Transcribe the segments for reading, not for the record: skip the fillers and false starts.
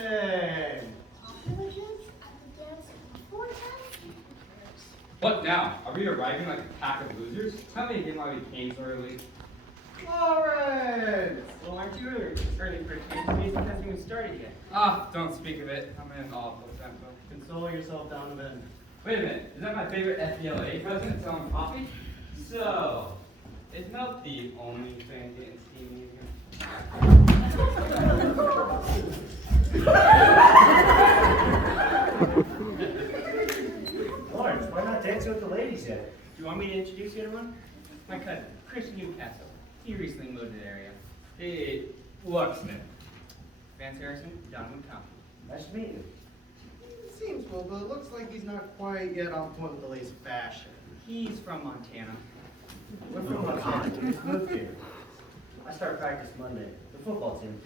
Carson! What now? Are we arriving like a pack of losers? Tell me again why we came so early. Lawrence! Well, aren't you early for a change? Amazing hasn't even started yet. Ah, don't speak of it. I'm in an awful tempo. Console yourself, Donovan. Wait a minute. Is that my favorite FBLA president selling coffee? So, is milk the only fancy and steamy Lawrence, why not dancing with the ladies yet? Do you want me to introduce you to one? My cousin, Chris Newcastle. He recently moved to the area. Hey, Luxman. Vance Harrison, Donovan Compton. Nice to meet you. Seems well, but it looks like he's not quite yet on point with the latest fashion. He's from Montana. We're from Montana. We just moved here. I start practice Monday. The football team.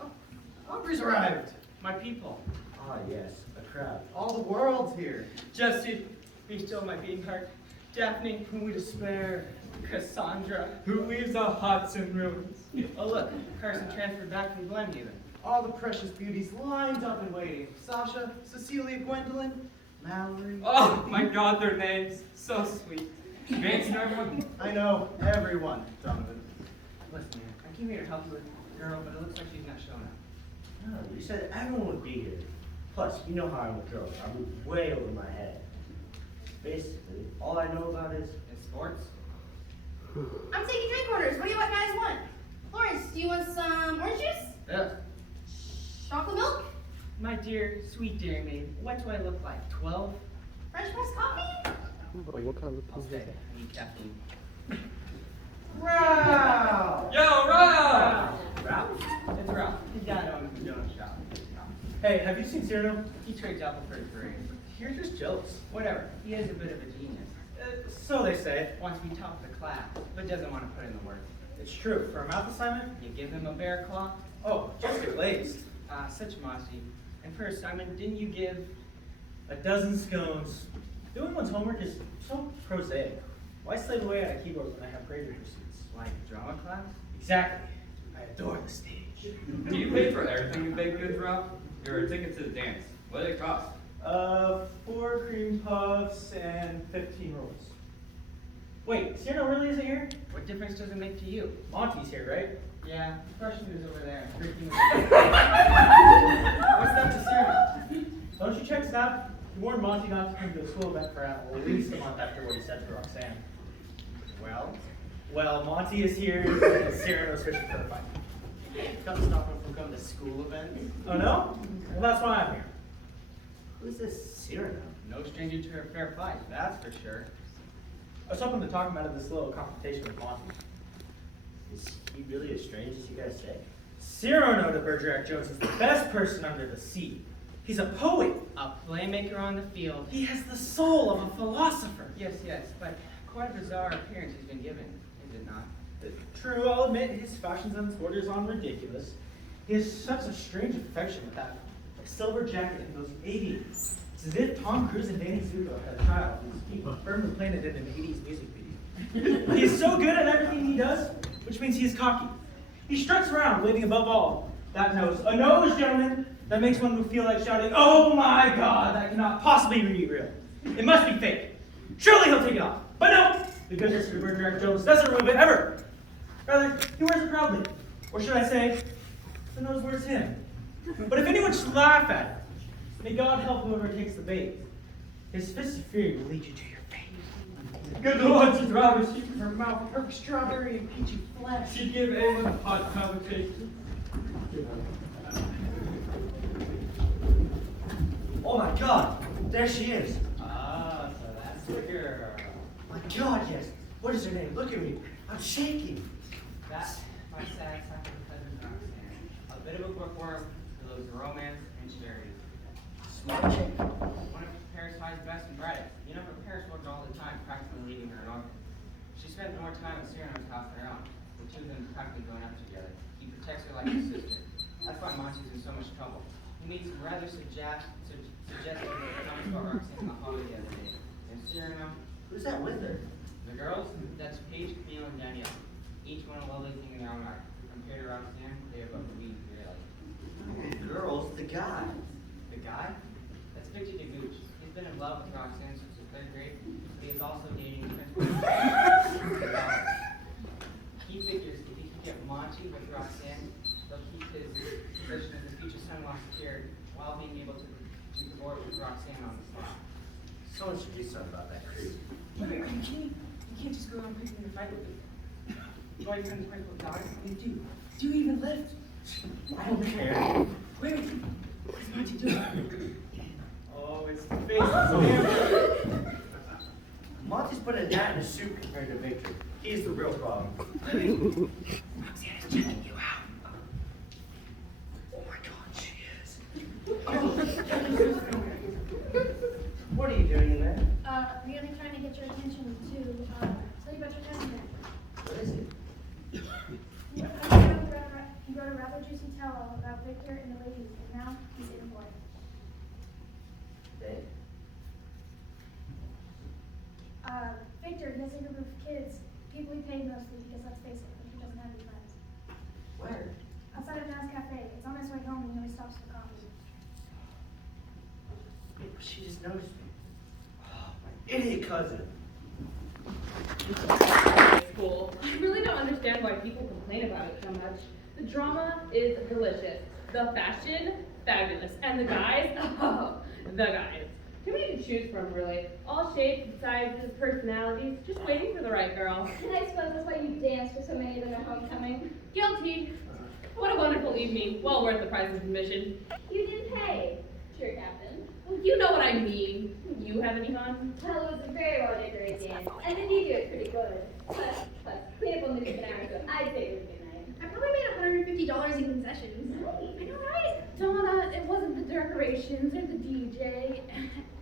Oh, Aubrey's arrived. My people. Ah, yes, a crowd. All the world's here. Jesse, be still my beating-heart. Daphne, Whom we despair. Cassandra. Who leaves our hearts in ruins? Oh look, Carson transferred back from Glenhaven. All the precious beauties lined up and waiting. Sasha, Cecilia, Gwendolyn, Mallory. Oh my God, their names. So sweet. Vance, you know everyone? I know everyone, Donovan. Listen, man, I came here to help you with the girl, but it looks like she's not showing up. No, you said everyone would be here. Plus, you know how I am with girls. I move way over my head. Basically, all I know about is In sports? I'm taking drink orders. What do you guys want? Lawrence, do you want some orange juice? Ugh. Chocolate milk? My dear, sweet dairy maid, what do I look like? 12? French press coffee? I'll stay. I need caffeine. Ralph! Yo, Ralph! Ralph? It's Ralph. He's got to own the donut shop. Hey, have you seen Cyrano? He trades apple for his brain. You're just jealous. Whatever. He is a bit of a genius. So they say. Wants to be top of the class, but doesn't want to put in the work. It's true. For a math assignment? You give him a bear claw? Oh, just a glazed. Such modesty. And for assignment, didn't you give... A dozen scones. Doing one's homework is so prosaic. Why slave away at a keyboard when I have greater pursuits? like drama class? Exactly. I adore the stage. Do you pay for everything in baked goods, Ralph? Your ticket to the dance. What did it cost? 4 cream puffs and 15 rolls. Wait, Cyrano really isn't here? What difference does it make to you? Monty's here, right? Yeah, the freshman is over there. Drinking with What's up to Cyrano? Don't you check Snap? He warned Monty not to come to a school event for at least a month after what he said to Roxanne. Well, Monty is here and Cyrano's fishing for a fight. Can't stop him from coming to school events. Oh no? Well, that's why I'm here. who's this Cyrano? No stranger to a fair fight, that's for sure. I was hoping to talk him out of this little confrontation with Monty. Is he really as strange as you guys say? Cyrano de Bergerac Jones is the best person under the sea. He's a poet. A playmaker on the field. He has the soul of a philosopher. Yes, but quite a bizarre appearance he's been given, is it not? True, I'll admit his fashion sense borders on ridiculous. He has such a strange affection with that silver jacket and those 80s. It's as if Tom Cruise and Danny Zuko had a child who's firmly planted in an 80s music video. He is so good at everything he does, which means he is cocky. He struts around, waving above all that nose. A nose, gentlemen, that makes one feel like shouting, "Oh my God, that cannot possibly be real. It must be fake. Surely he'll take it off." But no, because Mr. Bergerac Jones doesn't remove it ever. Rather, he wears it proudly. Or should I say, the nose wears him. But if anyone should laugh at it, may God help whoever takes the bait. His fist of fury will lead you to your fate. Good Lord, she'd rather she from Her mouth, her strawberry and peachy flesh. she'd give anyone a hot conversation. Oh my God, there she is. Ah, so that's the girl. My God, yes. What is her name? Look at me. I'm shaking. That's my sad sack of cousin Roxanne. A bit of a bookworm who loves romance and charity. Smart chick. One of Paris High's best and brightest. You know, her parents worked all the time, practically leaving her an orphan. She spent more time at Cyrano's house than her own, the two of them practically growing up together. He protects her like his sister. That's why Monty's in so much trouble. He made some rather suggestive comments about Roxanne in the hallway the other day. And Cyrano, Who's that with her? the girls, that's Paige, Camille, and Danielle. Each one a lovely thing in their own right. Compared to Roxanne, they are both weak, really. guy? The guy? That's Victor DeGooch. He's been in love with Roxanne since the 3rd grade, but he is also dating the principal. He figures if he can get Monty with Roxanne, they'll keep his position as his future son-in-law secured while being able to divorce with Roxanne on the spot. Someone should do something about that crazy. Wait, are you kidding? You can't just go around picking a fight with me. Why you the principal's daughter? What do you do? Do you even lift? I don't care. Wait, what's Monty doing? Oh, it's the face of Stanford. Monty's putting that in a soup compared to Victor. He's the real problem. Roxanne is checking you out. Oh my God, she is. What are you doing in there? Really trying to get your attention to tell you about your cousin here. What is it? He wrote a rather juicy tell about Victor and the ladies, and now he's in for it. They? Victor, he has a group of kids, people he paid mostly, because let's face it, Victor doesn't have any friends. Where? Outside of Mass Cafe, it's on his way home and he always stops for coffee. She just noticed me. Oh, my idiot cousin. School. I really don't understand why people complain about it so much. The drama is delicious. The fashion, fabulous. And the guys, oh, the guys. Too many to choose from, really. All shapes, sizes, personalities, just waiting for the right girl. And I suppose that's why you danced with so many of them at homecoming. Guilty. What a wonderful evening. Well worth the price of admission. You didn't pay. Sure, Captain. Well, you know what I mean. You have any fun? Well, it was a very well decorated dance, and the DJ was pretty good. Plus, clean up on the an hour ago. I'd say it was a good night. I probably made $150 in concessions. Right. I know, right? Donna, it wasn't the decorations or the DJ.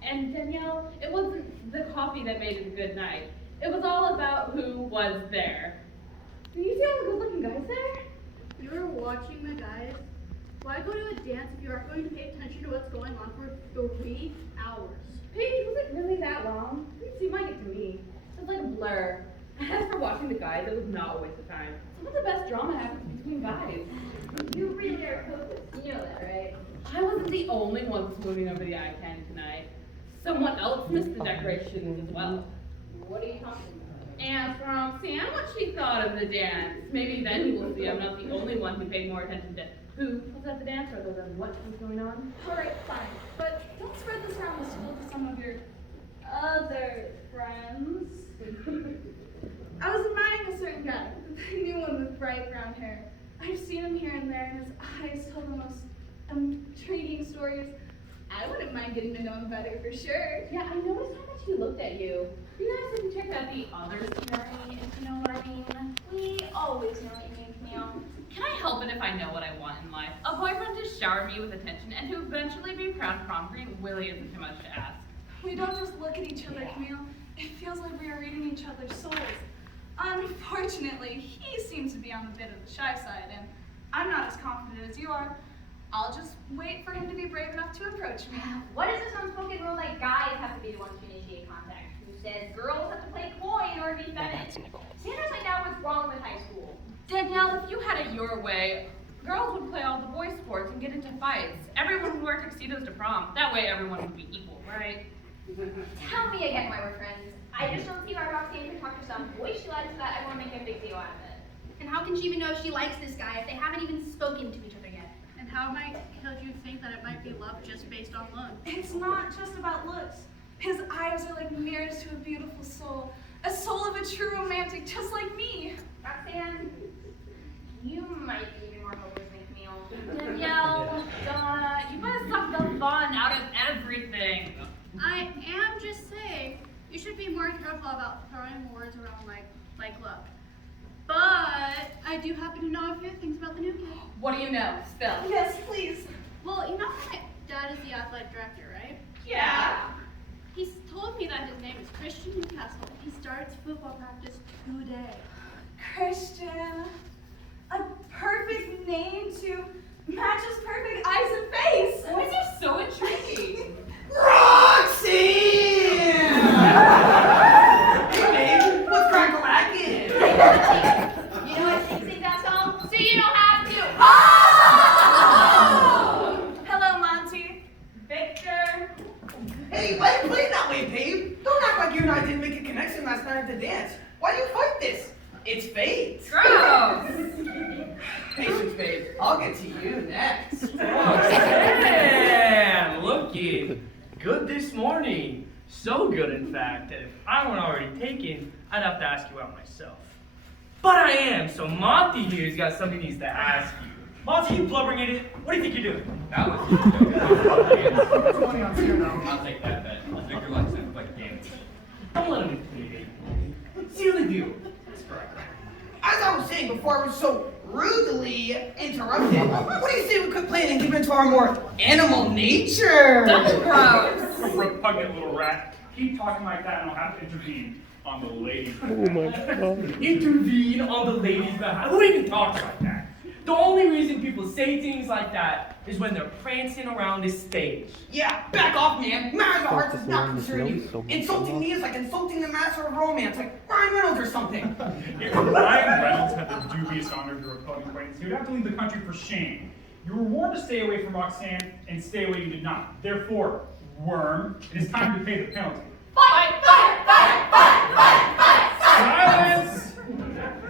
And Danielle, it wasn't the coffee that made it a good night. It was all about who was there. Did you see all the good-looking guys there? You were watching the guys. Why go to a dance if you aren't going to pay attention to what's going on for 3 hours? Paige, was it really that long? It didn't seem like it to me. It was like a blur. As for watching the guys, it was not a waste of time. Some of the best drama happens between guys. You really are hopeless. You know that, right? I wasn't the only one swooning over the eye candy tonight. Someone else missed the decorations as well. What are you talking about? And from Sam what she thought of the dance. Maybe then you will see I'm not the only one who paid more attention to who was at the dance rather than what was going on. Alright, fine. But don't spread this around the school to some of your other friends. I was admiring a certain guy, the new one with bright brown hair. I've seen him here and there, and his eyes tell the most intriguing stories. I wouldn't mind getting to know him better for sure. Yeah, I noticed how much he looked at you. Be nice if you checked out the other scenery, if you know what I mean. We always know what you mean, Camille. Can I help it if I know what I want in life? A boyfriend to shower me with attention and to eventually be crowned prom queen really isn't too much to ask. We don't just look at each other, Camille. It feels like we are reading each other's souls. Unfortunately, he seems to be on the bit of the shy side, and I'm not as confident as you are. I'll just wait for him to be brave enough to approach me. What is this unspoken rule that guys have to be the ones to initiate contact? Who says girls have to play coy in order to be feminine? Standards like that was wrong with high school. Danielle, if you had it your way, girls would play all the boys' sports and get into fights. Everyone would wear tuxedos to prom. That way everyone would be equal, right? Tell me again why we're friends. I just don't see why Roxanne could talk to some boy she likes that I want to make a big deal out of it. And how can she even know if she likes this guy if they haven't even spoken to each other yet? And how might you think that it might be love just based on looks? It's not just about looks. His eyes are like mirrors to a beautiful soul. A soul of a true romantic, just like me. Roxanne, you might be even more hopeless than Camille. Danielle, Donna, you guys suck the fun out of everything. I am just saying, you should be more careful about throwing words around like love. But I do happen to know a few things about the new kid. What do you know? Spill. Yes, please. Well, you know my dad is the athletic director, right? Yeah. He's told me that his name is Christian Newcastle. He starts football practice today. Christian. A perfect name to match his perfect eyes and face. Why is he so intriguing? Roxy! Hey, babe, what's crack-a-lackin'? You know what sing that song? So you don't have to. Hello, to ask you out myself. But I am, so Monty here's got something he needs to ask you. Monty, you blubbering idiot. What do you think you're doing? That was a joke. 20 on Cyrano. I'll take that bet. Victor likes him like games. Don't let him intimidate you. Sincerely do. That's correct. As I was saying before, I was so rudely interrupted. What do you say we quit playing and give into our more animal nature? That's gross. Repugnant little rat. Keep talking like that and I'll have to intervene on the ladies. Oh my god. Intervene on the ladies' behalf. Who even talks like that? The only reason people say things like that is when they're prancing around this stage. Yeah, back off, man. Matters of hearts does not concern you. So Insulting me is like insulting the master of romance, like Ryan Reynolds or something. If Ryan Reynolds had the dubious honor of your opponent acquaintance, he would have to leave the country for shame. You were warned to stay away from Roxanne, and stay away you did not. Therefore, worm, it is time to pay the penalty. Fight, fight, fight, fight, fight, fight, fight. Silence!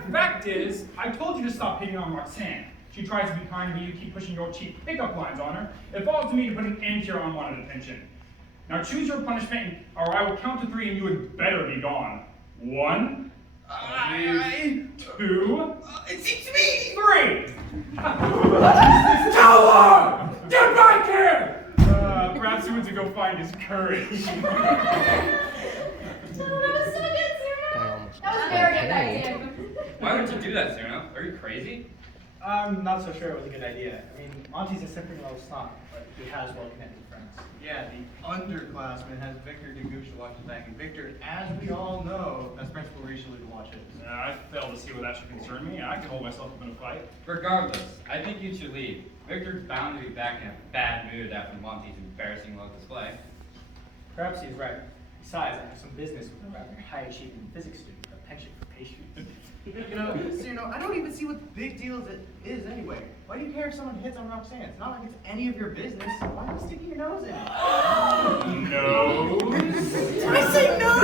The fact is, I told you to stop hitting on Roxanne. She tries to be kind, but you keep pushing your cheap pickup lines on her. It falls to me to put an end to your unwanted attention. Now choose your punishment, or I will count to 3 and you had better be gone. 1, 2, It seems to me. 3! Tower! Get back here! Perhaps he went to go find his courage. Oh, that was so good, I Cyrano. almost That was got very paid. effective. Why would you do that, Cyrano? Are you crazy? I'm not so sure it was a good idea. I mean, Monty's a simpering little snot, but he has well-connected friends. Yeah, the underclassman has Victor DeGouche to watch his back, and Victor, as we all know, has Principal Richelieu to watch it. I fail to see why that should concern me. I can hold myself up in a fight. Regardless, I think you should leave. Victor's bound to be back in a bad mood after Monty's embarrassing low display. Perhaps he's right. Besides, I have some business with a rather high-achieving physics student, a penchant for patience. You know, so, I don't even see what the big deal it is anyway. Why do you care if someone hits on Roxanne? It's not like it's any of your business. Why are you sticking your nose in it? No. Did I say no? I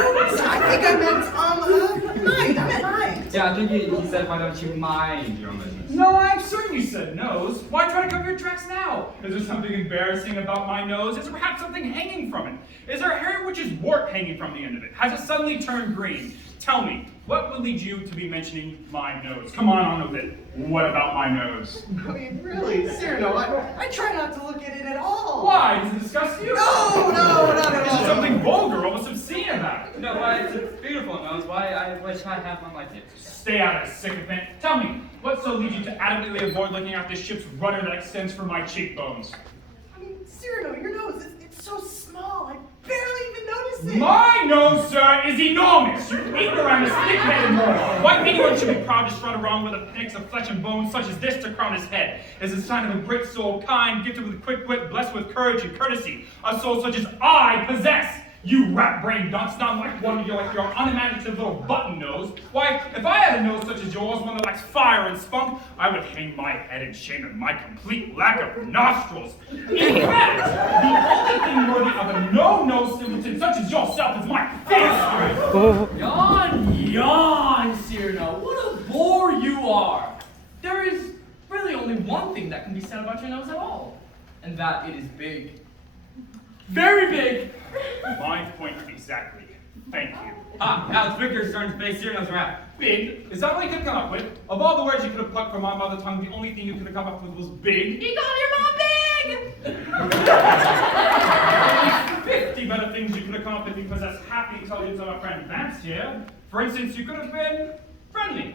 think I meant, mind. I meant mind. Yeah, I think he said, why don't you mind your own business? No, I'm certain you said nose. Why try to cover your tracks now? Is there something embarrassing about my nose? Is there perhaps something hanging from it? Is there a hair which is wart hanging from the end of it? Has it suddenly turned green? Tell me, what would lead you to be mentioning my nose? Come on with it. What about my nose? I mean, really, Cyrano, I try not to look at it at all. Why? Does it disgust you? No, not at There's all. something vulgar, almost obscene about it. No, why, it's a beautiful nose. Why, I wish I had one like it. Stay out of it, sycophant. Tell me, what so leads you to adamantly avoid looking at this ship's rudder that extends from my cheekbones? I mean, Cyrano, your nose, it's so small. I barely even noticed it. My nose, sir, is enormous. You're ignoramus, thick-headed moron. Why anyone should be proud to strut around with a mix of flesh and bone such as this to crown his head is a sign of a great soul, kind, gifted with quick wit, blessed with courage and courtesy. A soul such as I possess. You rat-brained dunce, not like one of your unimaginative little button nose. Why, if I had a nose such as yours, one that lacks fire and spunk, I would hang my head in shame at my complete lack of nostrils. In fact, the only thing worthy of a no-nose simpleton such as yourself is my face. Yawn, Cyrano. What a bore you are. There is really only one thing that can be said about your nose at all, and that it is big. Very big. My point exactly. Thank you. Ah, now it's Victor's turn to face Cyrano's rap. Big? Is that what you could come up with? Of all the words you could have plucked from my mother tongue, the only thing you could have come up with was big? You called your mom big! 50 better things you could have come up with if you possess half the intelligence of our friend Vance here. For instance, you could have been friendly.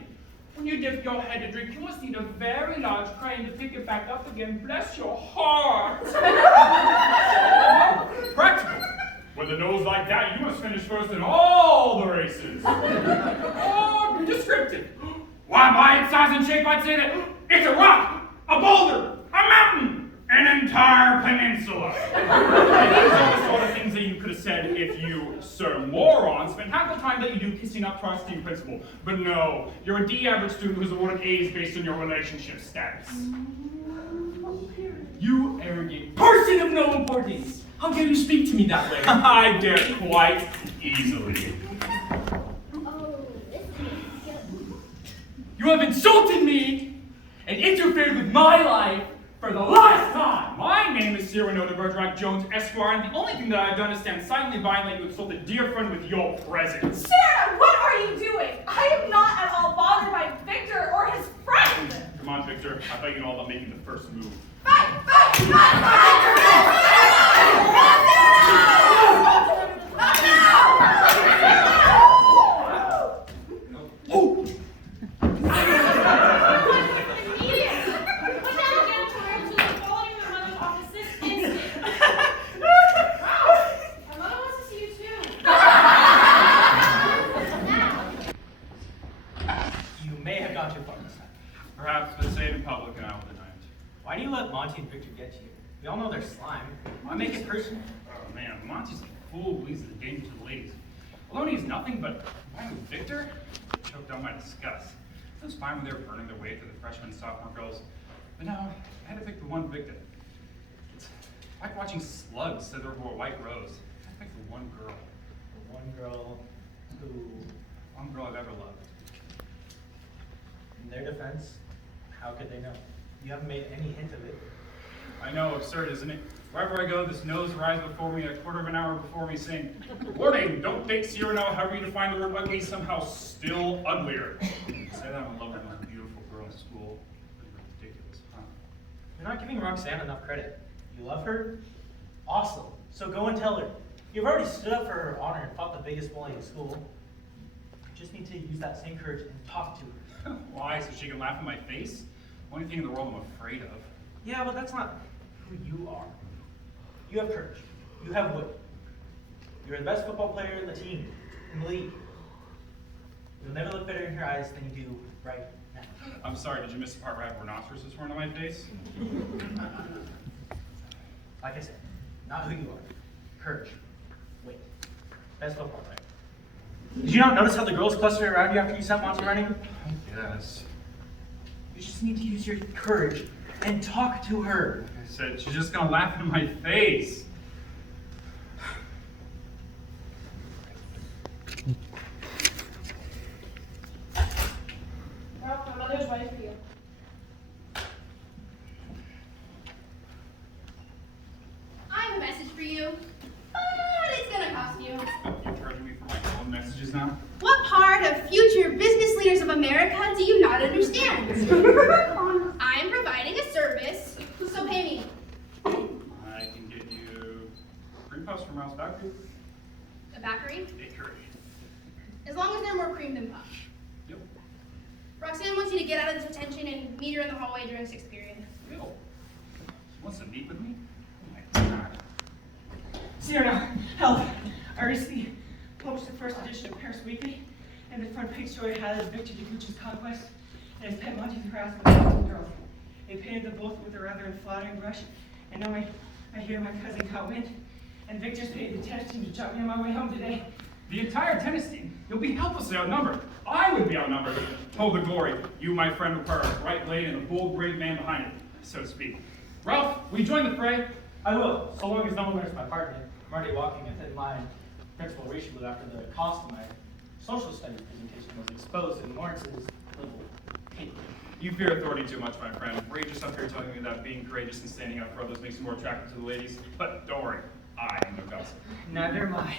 When you dip your head to drink, you must need a very large crane to pick it back up again. Bless your heart. Practical. With a nose like that, you must finish first in all the races. Or be descriptive. Why, by its size and shape, I'd say that it's a rock, a boulder, a mountain, an entire peninsula. These are the sort of things that you could have said if you, sir moron, spent half the time that you do kissing up to our esteemed principal. But no, you're a D average student who's awarded A's based on your relationship status. You arrogant person of no importance. How dare you speak to me that way? I dare quite easily. Oh, this is good. You have insulted me and interfered with my life For the last time! My name is Cyrano de Bergerac Jones, Esquire, and the only thing that I've done is stand silently by and let you insult a dear friend with your presence. Cyrano, what are you doing? I am not at all bothered by Victor or his friend. Come on, Victor. I thought you know all about making the first move. Perhaps but say it in public and I will deny it. Why do you let Monty and Victor get to you? We all know they're slime. Why make it personal? Oh man, Monty's a fool who leads the danger to the ladies. Although he's nothing but mine with Victor, it choked down my disgust. It was fine when they were burning their way through the freshman and sophomore girls, but now I had to pick the one victim. It's like watching slugs slither over a white rose. I had to pick the one girl. The one girl who, One girl I've ever loved. in their defense, how could they know? You haven't made any hint of it. I know, absurd, isn't it? Wherever I go, this nose rides before me a quarter of an hour before me saying, warning, don't date Cyrano, however you define the word ugly, somehow still uglier. Say that I'm in love with the most beautiful girl in school. Ridiculous, huh? You're not giving Roxanne enough credit. You love her? Awesome. So go and tell her. You've already stood up for her honor and fought the biggest bully in school. You just need to use that same courage and talk to her. Why, so she can laugh in my face? Only thing in the world I'm afraid of. Yeah, but that's not who you are. You have courage. You have wit. You're the best football player in the team, in the league. You'll never look better in her eyes than you do right now. I'm sorry, did you miss the part where I have rhinoceroses sworn on my face? Like I said, not who you are. Courage. Wit. Best football player. Did you not notice how the girls clustered around you after you sent Monty running? Yes. You just need to use your courage and talk to her. Like I said, she's just gonna laugh in my face. Ralph, my mother's ready for you. I have a message for you, but it's gonna cost you. You're charging me for my own messages now? What part of future business leaders of America do you not understand? I am providing a service, so pay me. I can get you cream puffs from Ralph's Bakery. A bakery? Bakery. As long as they're more cream than puff. Yep. Roxanne wants you to get out of this attention and meet her in the hallway during 6th period. Bill. She wants to meet with me? Oh my god. Cyrano, help! I recently published the first edition of Paris Weekly, and the front page story highlighted Victor DeGucci's conquest and his pet Monty's harassment of the girls. They painted them both with a rather unflattering brush, and now I hear my cousin caught wind, and Victor's paid the tennis team to jump me on my way home today. The entire tennis team? You'll be helplessly outnumbered. I would be outnumbered. Oh, the glory. You, my friend, require a bright blade and a bold, brave man behind it, so to speak. Ralph, will you join the fray? I will, so long as no one learns my part in it. I'm already walking a thin line. Principal Richelieu, after the cost of my social studies presentation was exposed in Lawrence's little paper. You fear authority too much, my friend. Were you just up here telling me that being courageous and standing up for others makes you more attractive to the ladies? But don't worry, I am no gossip. Neither am I.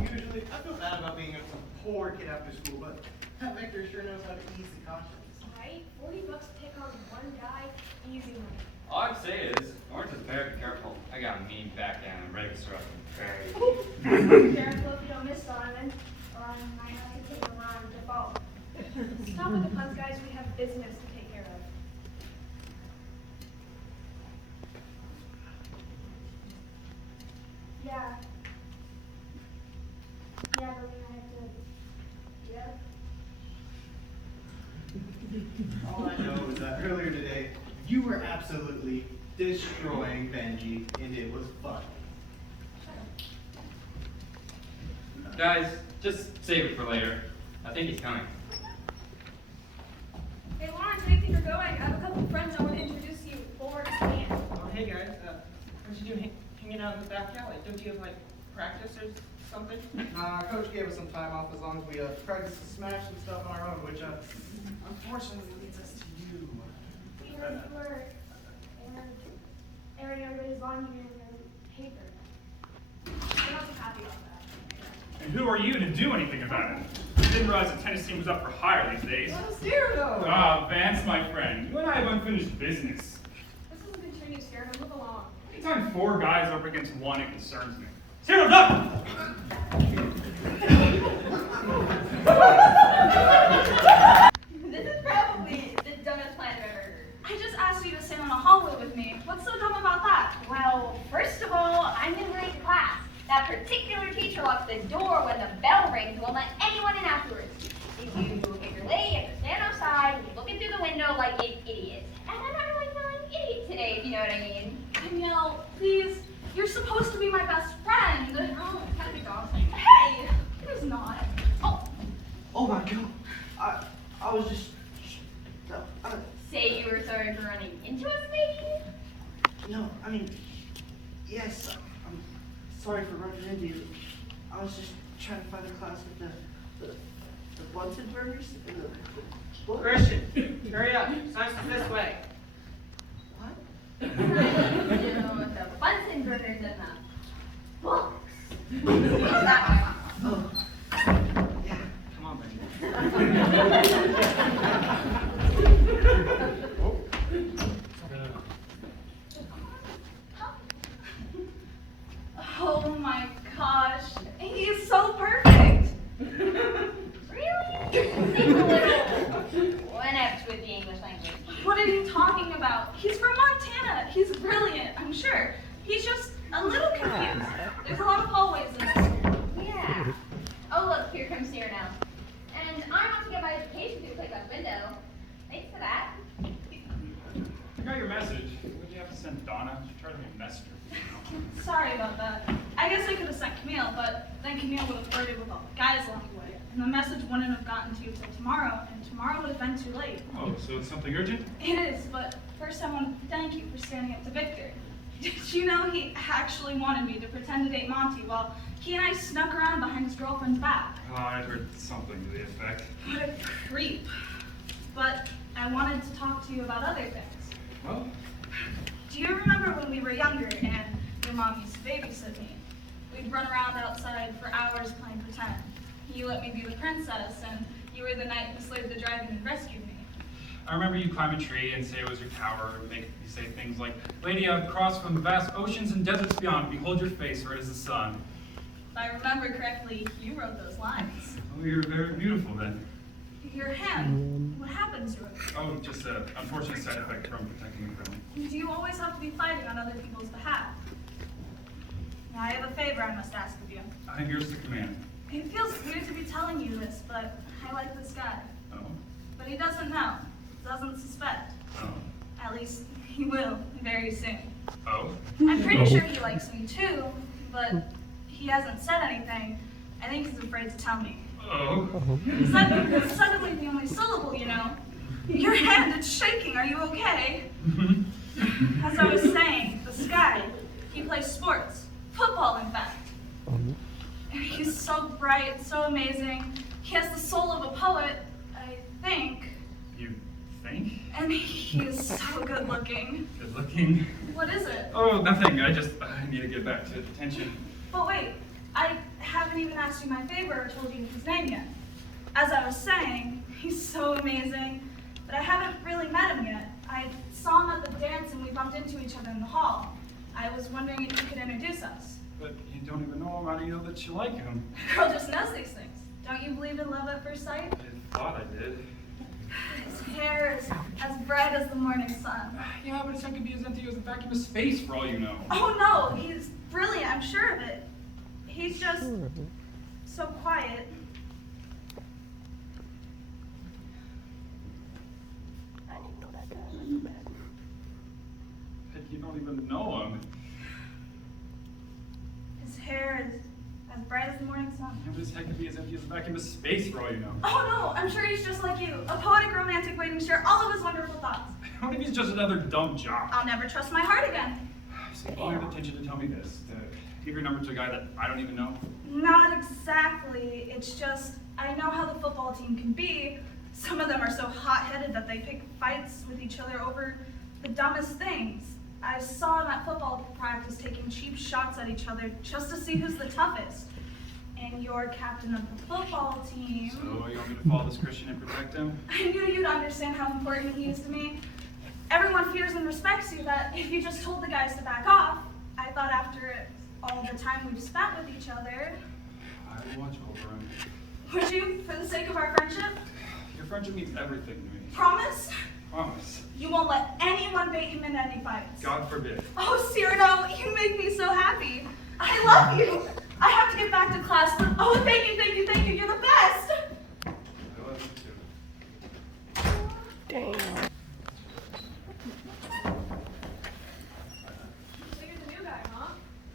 Usually, I feel bad about being some poor kid after school, but that Victor sure knows how to ease the conscience. Right? $40 to take on one guy, easy money. All I'd say is, Lawrence is very careful. I got a mean backhand and ready to disrupt him. Very. Careful if you don't miss Donovan, or I might have to take him on default. Stop with the puns, guys. We have business to take care of. Yeah. Yeah, but we have to. Yeah. All I know is that earlier today, you were absolutely destroying Benji, and it was fun. Guys, just save it for later. I think he's coming. Hey, Lawrence, where do you think you're going? I have a couple of friends I want to introduce you. Forrest and. Oh, hey guys, what you doing hanging out in the back alley? Don't you have like practice or something? Nah, Coach gave us some time off as long as we practice to smash some stuff on our own, which unfortunately leads us to you. Yours were airing everybody's laundry in the paper. I'm not happy about that. And who are you to do anything about it? I didn't realize the tennis team was up for hire these days. Cyrano! Ah, Vance, my friend. You and I have unfinished business. This isn't between you, Cyrano. Move along. Anytime 4 guys up against 1, it concerns me. Cyrano, duck! This is probably the dumbest plan I've ever heard. I just asked you to sit in the hallway with me. What's so dumb about that? Well, first of all, I'm in late to class. That particular teacher locks the door when the bell rings and won't let anyone in afterwards. If you're late, you have to stand outside, you're looking through the window like an idiot. And I'm not really feeling idiot today, if you know what I mean. Danielle, please. You're supposed to be my best friend. Oh, it's kind of exhausting. Hey! It is not. Oh, Oh my god. I was just. Say you were sorry for running into us, maybe? No, I mean, yes, I'm sorry for running into you. I was just trying to find a class with the Bunsen burgers and the books. Christian, hurry up. Science is this way. What? The Bunsen burgers and the books. That way. Oh, yeah. Come on, Benji. oh my gosh. He's so perfect. Really? Seems a little inept with the English language. What are you talking about? He's from Montana. He's brilliant, I'm sure. He's just a little confused. There's a lot of hallways in this school. Yeah. Oh, look, here comes Cyrano. And I want to get my education through click up window. Thanks for that. I got your message. Would you have to send Donna? She tried to be a messenger. Sorry about that. I guess I could have sent Camille, but then Camille would have flirted with all the guys along the way. And the message wouldn't have gotten to you till tomorrow, and tomorrow would have been too late. Oh, so it's something urgent? It is, but first I wanted to thank you for standing up to Victor. Did you know he actually wanted me to pretend to date Monty while he and I snuck around behind his girlfriend's back? Oh, I heard something to the effect. What a creep. But I wanted to talk to you about other things. Well, Do you remember when we were younger and your mom used to babysit me? We'd run around outside for hours playing pretend. You let me be the princess, and you were the knight who slayed the dragon and rescued me. I remember you climb a tree and say it was your tower, and make you say things like, "Lady, I've crossed from vast oceans and deserts beyond. Behold your face, red as the sun." If I remember correctly, you wrote those lines. Oh, you're very beautiful then. Your hand, what happened to it? Oh, just an unfortunate side effect from protecting the family. Do you always have to be fighting on other people's behalf? Now, I have a favor I must ask of you. I am yours to command. It feels weird to be telling you this, but I like this guy. Oh, But he doesn't know, doesn't suspect. oh, At least he will very soon. oh. I'm pretty sure he likes me too, but he hasn't said anything. I think he's afraid to tell me. Oh. Suddenly the only syllable, you know. Your hand, it's shaking. Are you okay? As I was saying, this guy, he plays sports. Football, in fact. He's so bright, so amazing. He has the soul of a poet, I think. You think? And he is so good looking. Good looking? What is it? Oh, nothing. I need to get back to detention. But wait, I haven't even asked you my favor or told you his name yet. As I was saying, he's so amazing, but I haven't really met him yet. I saw him at the dance and we bumped into each other in the hall. I was wondering if you could introduce us. But you don't even know him. How do you know that you like him? A girl just knows these things. Don't you believe in love at first sight? I thought I did. His hair is as bright as the morning sun. Yeah, but his head could be as empty as a vacuum of space for all you know. Oh no, he's brilliant, I'm sure of it. He's just so quiet. You don't even know him. His hair is as bright as the morning sun. Yeah, but his head could be as empty as a vacuum of space for all you know. Oh no, I'm sure he's just like you. A poetic, romantic waiting to share all of his wonderful thoughts. What if he's just another dumb jock? I'll never trust my heart again. So you have attention to tell me this. To give your number to a guy that I don't even know? Not exactly. It's just, I know how the football team can be. Some of them are so hot-headed decided that they pick fights with each other over the dumbest things. I saw them at football practice taking cheap shots at each other just to see who's the toughest. And you're captain of the football team. So you want me to follow this Christian and protect him? I knew you'd understand how important he is to me. Everyone fears and respects you, that if you just told the guys to back off, I thought after all the time we've spent with each other, I will watch over him. would you, for the sake of our friendship? Your friendship means everything to me. Promise? Promise. You won't let anyone bait him in any fights. God forbid. Oh, Cyrano, you make me so happy. I love you. I have to get back to class, but oh, thank you, thank you, thank you. You're the best. I love you too. So you're the new guy, huh?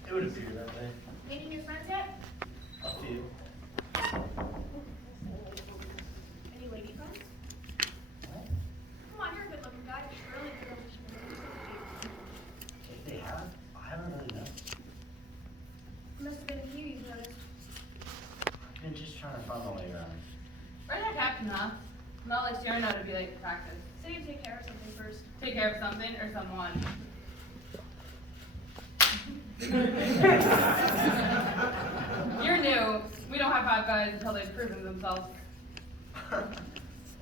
It would appear that way. Meeting new friends yet? A few. Any lady friends? What? Come on, you're a good looking guy. Surely girls should know If they have, I don't really know. Must have been a few you've noticed. I've been just trying to find my way around. Right there, Captain, huh? Not like Cyrano to be late for practice. Say you take care of something first. Take care of something or someone. You're new. We don't have 5 guys until they've proven themselves.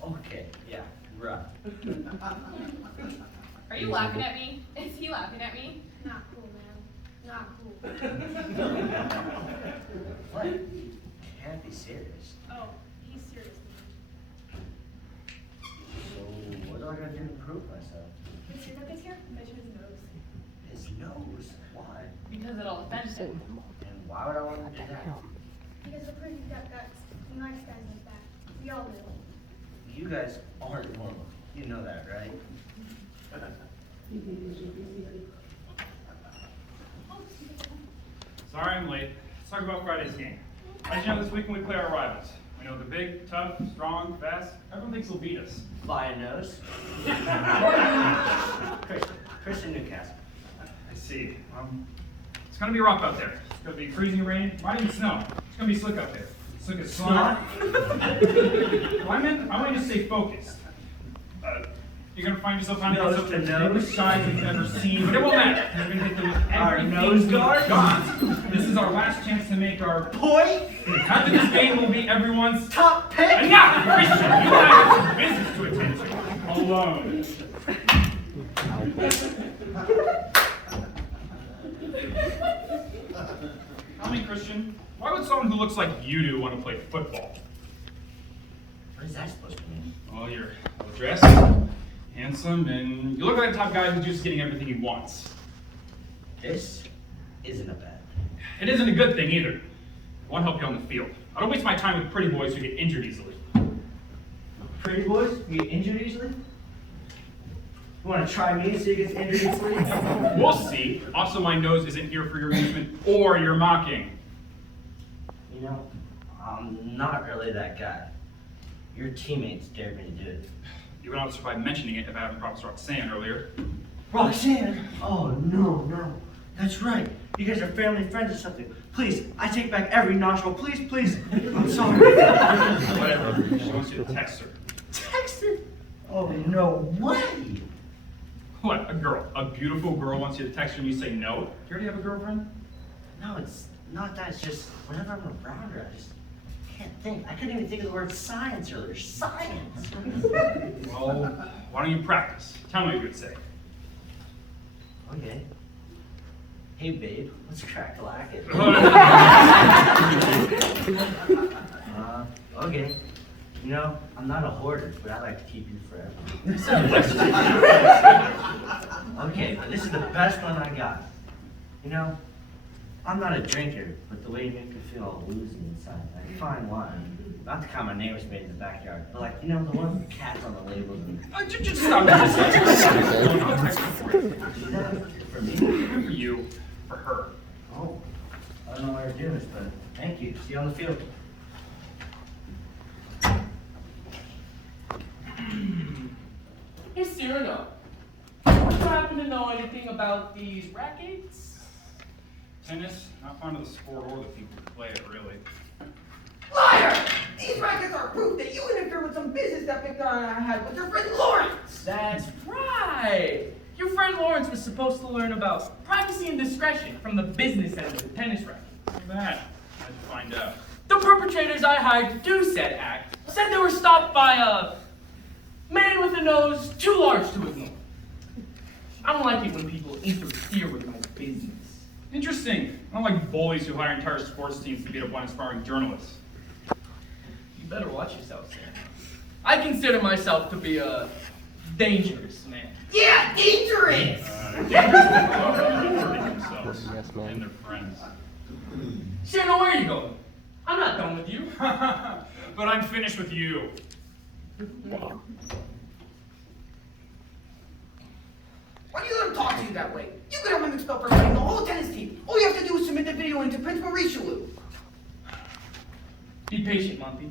Okay, yeah, right. Are you laughing at me? Is he laughing at me? Not cool, man. Not cool. What? You can't be serious. Oh, he's serious. So, what do I gotta do to prove myself? When Cyrano gets here, measure his nose. His nose? Why? Because it'll offend him. And why would I want to do that? Because we're pretty nice guys like that. We all do. You guys aren't normal. You know that, right? Sorry I'm late. Let's talk about Friday's game. As you know, this weekend we play our rivals. We know they're big, tough, strong, fast. Everyone thinks they'll beat us. Flying nose. Christian Newcastle. I see. It's gonna be rough out there. It's gonna be freezing rain. Might even snow. It's gonna be slick out there. Slick as snot. Well, I want you to stay focused. You're gonna find yourself finding Nose some to of the nose. biggest sides you've ever seen, but it won't matter. You're gonna hit them with Our everything nose we've guard? got. This is our last chance to make our Point. After this game will be everyone's Top pick. Enough, Christian! You and I have some business to attend to. Alone. Tell me, Christian, why would someone who looks like you do want to play football? What is that supposed to mean? Well, you're well dressed, handsome, and you look like the type of guy who's just getting everything he wants. This isn't a bad. It isn't a good thing either. It won't help you on the field. I don't waste my time with pretty boys who get injured easily. Pretty boys, you get injured easily? You want to try me so you get injured easily? We'll see. Also, my nose isn't here for your amusement or your mocking. You know, I'm not really that guy. Your teammates dared me to do it. You would also by mentioning it if I haven't promised Roxanne earlier. Roxanne? Oh, no. That's right. You guys are family friends or something. Please, I take back every nostril. Please, please. I'm sorry. Whatever. She wants you to text her. Text her? Oh, no way. What? A girl? A beautiful girl wants you to text her and you say no? Do you already have a girlfriend? No, it's not that. It's just whenever I'm around her, I just can't think. I couldn't even think of the word science earlier. Science. Well, why don't you practice? Tell me what you would say. Okay. Hey, babe, let's crack it. Okay. You know, I'm not a hoarder, but I like to keep you forever. Okay, but this is the best one I got. You know, I'm not a drinker, but the way you make me feel all woozy inside, like fine wine. Not the kind my neighbors made in the backyard, but like, you know, the one with cats on the labels. Just stop. For me? For you. For her. Oh, I don't know why you're doing this, but thank you. See you on the field. Hey, Cyrano. Do you happen to know anything about these rackets? Tennis, not fond of the sport or the people who play it, really. Liar! These rackets are proof that you interfered with some business that Victor and I had with your friend Lawrence. That's right. Your friend Lawrence was supposed to learn about privacy and discretion from the business end of the tennis racket. That, I'd find out. The perpetrators I hired to do said act said they were stopped by a man with a nose too large to ignore. I don't like it when people interfere with my business. Interesting. I don't like bullies who hire entire sports teams to beat up one aspiring journalist. You better watch yourself, Sam. I consider myself to be a dangerous man. Yeah, dangerous! Themselves and their friends. Cyrano, where are you going? I'm not done with you. But I'm finished with you. Why do you let him talk to you that way? You could have him expelled for running the whole tennis team. All you have to do is submit the video into Principal Richelieu. Be patient, Monty.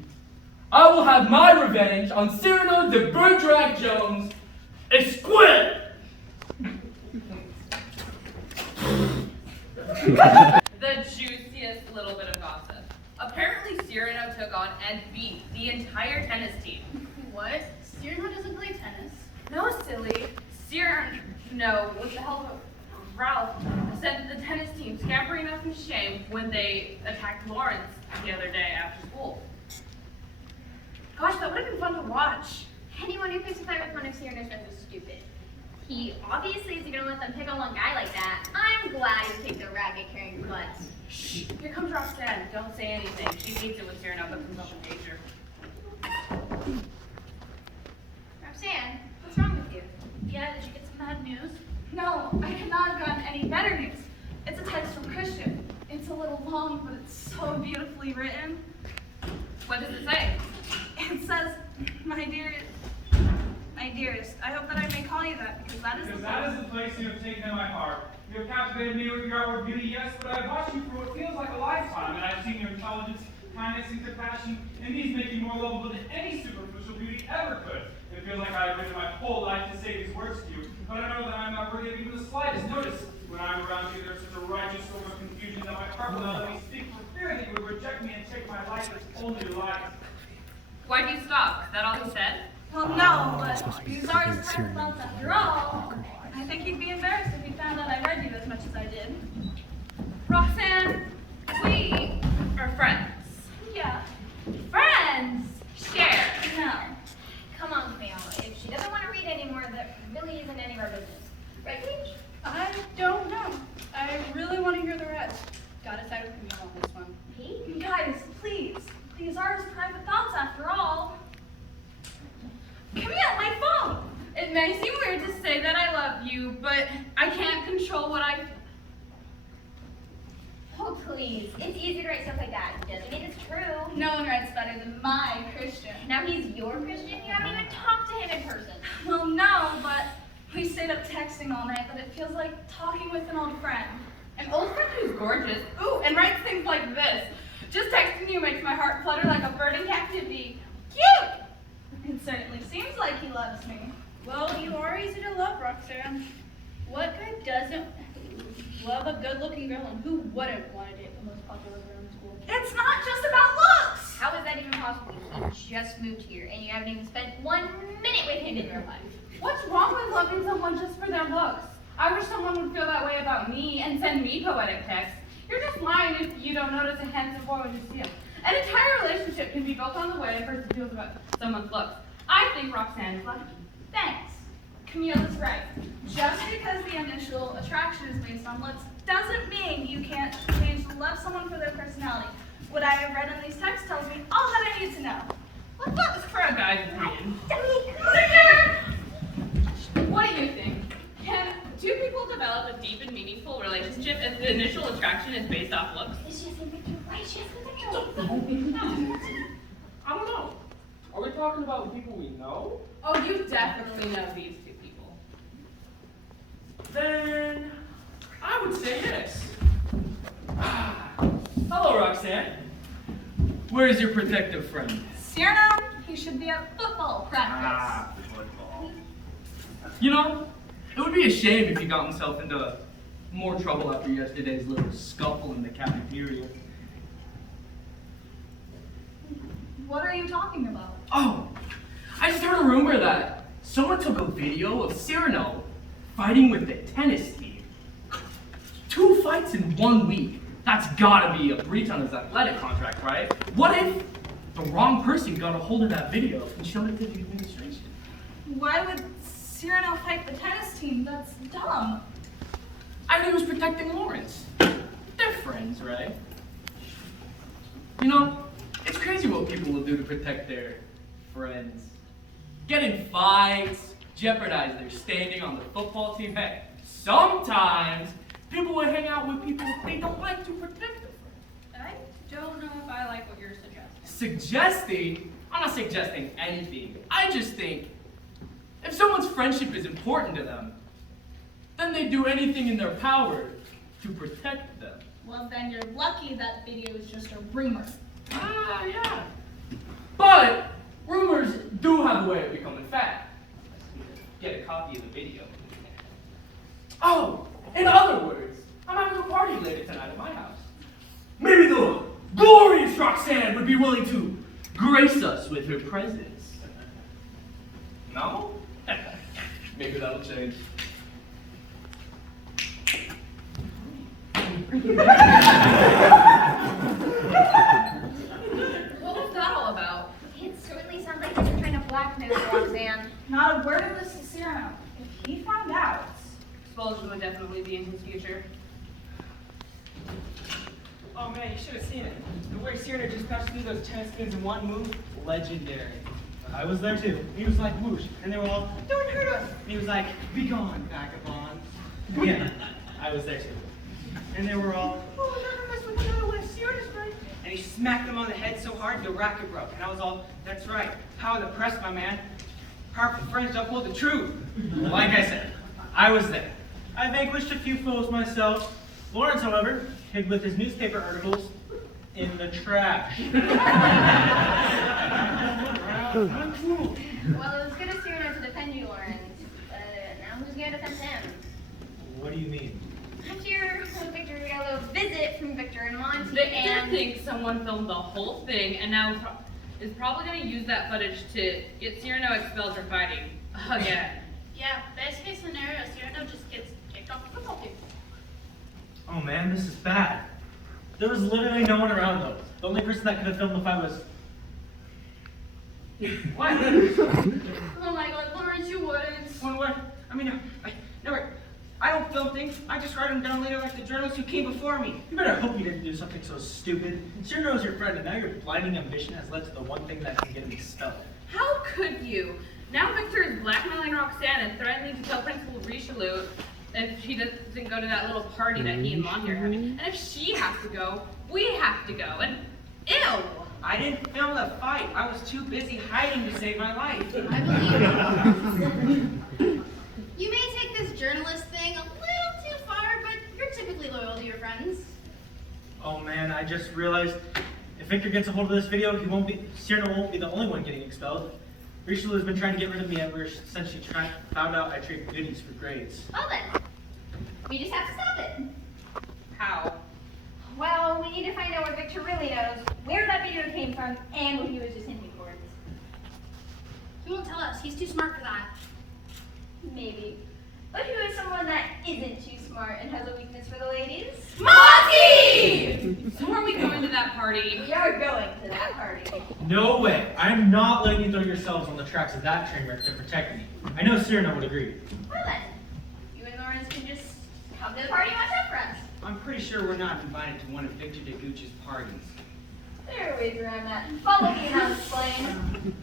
I will have my revenge on Cyrano de Bergerac Jones, Esquire! The juiciest little bit of gossip. Apparently Cyrano took on and beat the entire tennis team. What? Cyrano doesn't play tennis. No, silly. Cyrano, with the help of Ralph, sent the tennis team scampering up in shame when they attacked Lawrence the other day after school. Gosh, that would have been fun to watch. Anyone who picks a fight with one of Cyrano's friends is stupid. He obviously isn't gonna let them pick on one guy like that. I'm glad you kicked the racket-carrying butt. Shh, here comes Roxanne. Don't say anything. She hates it when Cyrano puts himself in danger. Roxanne, what's wrong with you? Yeah, did you get some bad news? No, I could not have gotten any better news. It's a text from Christian. It's a little long, but it's so beautifully written. What does it say? It says, my dearest, I hope that I may call you that because that is Because that is the place you have taken in my heart. You have captivated me with your outward beauty, yes, but I have watched you for what feels like a lifetime, and I've seen your intelligence, kindness, and compassion, and these make you more lovable than any superficial beauty ever could. It feels like I have written my whole life to say these words to you, but I know that I am not worthy of even the slightest notice. When I'm around you, there is such a righteous storm of confusion that my heart will not let me speak for fear that you would reject me and take my life as only life. Why'd you stop? Is that all he said? Well, no, but these are his private thoughts after all. I think he'd be embarrassed if he found out I read you as much as I did. Roxanne, we are friends. Yeah. Friends? Share. No. Come on, Camille. If she doesn't want to read anymore, that really isn't any of our business. Right, Paige? I don't know. I really want to hear the rest. Gotta side with Camille on this one. Paige? Guys, please. These are his private thoughts after all. Camille, my phone! It may seem weird to say that I love you, but I can't control what I feel. Oh, please. It's easy to write stuff like that. Doesn't mean it's true. No one writes better than my Christian. Now he's your Christian? You haven't even talked to him in person. Well, no, but we stayed up texting all night, but it feels like talking with an old friend. An old friend who's gorgeous. Ooh, and writes things like this. Just texting you makes my heart flutter like a bird in captivity. Cute! It certainly seems like he loves me. Well, you are easy to love, Roxanne. What guy doesn't love a good-looking girl, and who wouldn't want to date the most popular girl in school? It's not just about looks! How is that even possible? You just moved here and you haven't even spent 1 minute with him in your life. What's wrong with loving someone just for their looks? I wish someone would feel that way about me and send me poetic texts. You're just lying if you don't notice a handsome boy when you see him. An entire relationship can be built on the way a person feels about someone's looks. I think Roxanne is lucky. Thanks. Camille is right. Just because the initial attraction is based on looks doesn't mean you can't change to love someone for their personality. What I have read in these texts tells me all that I need to know. What's that for a guy's brain? What do you think? Can two people develop a deep and meaningful relationship if the initial attraction is based off looks? Is she thinking right? She has to I don't know. Are we talking about people we know? Oh, you definitely know these two people. Then I would say yes. Hello, Roxanne. Where is your protective friend? Cyrano, he should be at football practice. Football. You know, it would be a shame if he got himself into more trouble after yesterday's little scuffle in the cafeteria. What are you talking about? Oh, I just heard a rumor that someone took a video of Cyrano fighting with the tennis team. 2 fights in 1 week. That's gotta be a breach on his athletic contract, right? What if the wrong person got a hold of that video and showed it to the administration? Why would Cyrano fight the tennis team? That's dumb. I think he was protecting Lawrence. They're friends, right? You know, it's crazy what people will do to protect their friends. Get in fights, jeopardize their standing on the football team. Heck, sometimes people will hang out with people they don't like to protect their friends. I don't know if I like what you're suggesting. Suggesting? I'm not suggesting anything. I just think if someone's friendship is important to them, then they do anything in their power to protect them. Well, then you're lucky that video is just a rumor. Ah, yeah. But rumors do have a way of becoming fact. Get a copy of the video. Oh, in other words, I'm having a party later tonight at my house. Maybe the glorious Roxanne would be willing to grace us with her presence. No? Maybe that'll change. What was that all about? It certainly sounds like you're trying to blackmail Roxanne. Not a word of this to Cyrano. If he found out, Expulsion would definitely be in his future. Oh man, you should have seen it. The way Cyrano just passed through those tennis spins in 1 move, legendary. I was there too. He was like, whoosh, and they were all, Don't hurt us! And he was like, be gone, vagabond. yeah, I was there too. And they were all, Oh, never mess with another one. Cyrano's right. And he smacked them on the head so hard the racket broke. And I was all, that's right. Power of the press, my man. Powerful friends don't hold the truth. like I said, I was there. I vanquished a few foes myself. Lawrence, however, hid with his newspaper articles in the trash. Well, it was good of Cyrano to defend you, Lawrence. But now who's going to defend him? What do you mean? After your Victor Yellow visit from Victor and Monty Victor and... thinks someone filmed the whole thing and now is probably going to use that footage to get Cyrano expelled for fighting again. Yeah, best case scenario, Cyrano just gets kicked off the football team. Oh man, this is bad. There was literally no one around though. The only person that could have filmed the fight was... What? Oh my god, Lawrence, you wouldn't. What? I mean, I don't film things. I just write them down later like the journalists who came before me. You better hope you didn't do something so stupid. Cyrano's your friend, and now your blinding ambition has led to the one thing that can get him expelled. How could you? Now Victor is blackmailing Roxanne and threatening to tell Principal Richelieu if she doesn't go to that little party that he and Monty are having. And if she has to go, we have to go. And ew! I didn't film the fight. I was too busy hiding to save my life. I believe you. You may take this journalist thing a little too far, but you're typically loyal to your friends. Oh man, I just realized if Victor gets a hold of this video, Cyrano won't be the only one getting expelled. Richelieu has been trying to get rid of me ever since she found out I trade goodies for grades. Well then, we just have to stop it. How? Well, we need to find out what Victor really knows, where that video came from, and what he was just hinting towards. He won't tell us. He's too smart for that. Maybe. But who is someone that isn't too smart and has a weakness for the ladies? Monty! So are we going to that party? We are going to that party. No way. I'm not letting you throw yourselves on the tracks of that train wreck to protect me. I know Cyrano would agree. Well then, you and Lawrence can just come to the party and watch out for us. I'm pretty sure we're not invited to one of Victor DeGucci's parties. There are ways around that. Follow me and I'll explain.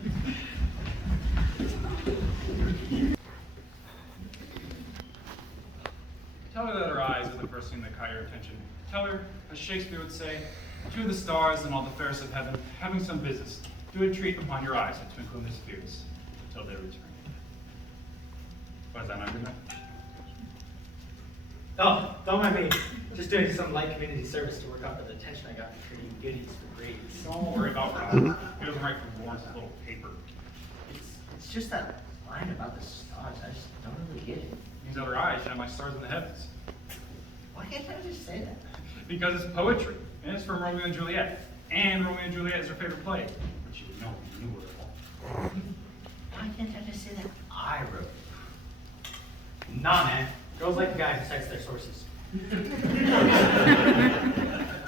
Tell her that her eyes are the first thing that caught your attention. Tell her, as Shakespeare would say, to the stars and all the fairest of heaven, having some business, do entreat upon your eyes that twinkle in their spirits until they return. What is that, not good enough? Oh, don't mind me. Just doing some light community service to work off the detention I got for trading goodies for grades. Don't worry about Ron. He doesn't write for Lawrence's little paper. It's just that line about the stars. I just don't really get it. These other eyes shine my stars in the heavens. Why can't I just say that? Because it's poetry, and it's from Romeo and Juliet. And Romeo and Juliet is her favorite play, which that you would know if you knew her at all. Why can't I just say that I wrote it? Nah, man. Girls like guys who cite their sources.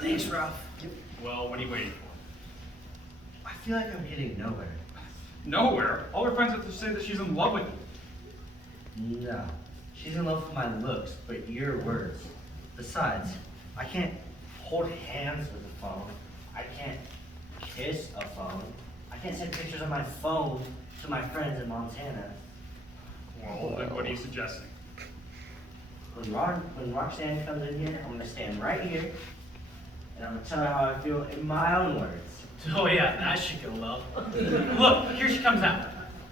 Thanks, Ralph. Well, what are you waiting for? I feel like I'm getting nowhere. Nowhere. All her friends have to say that she's in love with you. No. She's in love with my looks, but your words. Besides, I can't hold hands with a phone. I can't kiss a phone. I can't send pictures on my phone to my friends in Montana. Well, then what are you suggesting? When Roxanne comes in here, I'm gonna stand right here, and I'm gonna tell her how I feel in my own words. Oh yeah, that should go well. Look, here she comes out.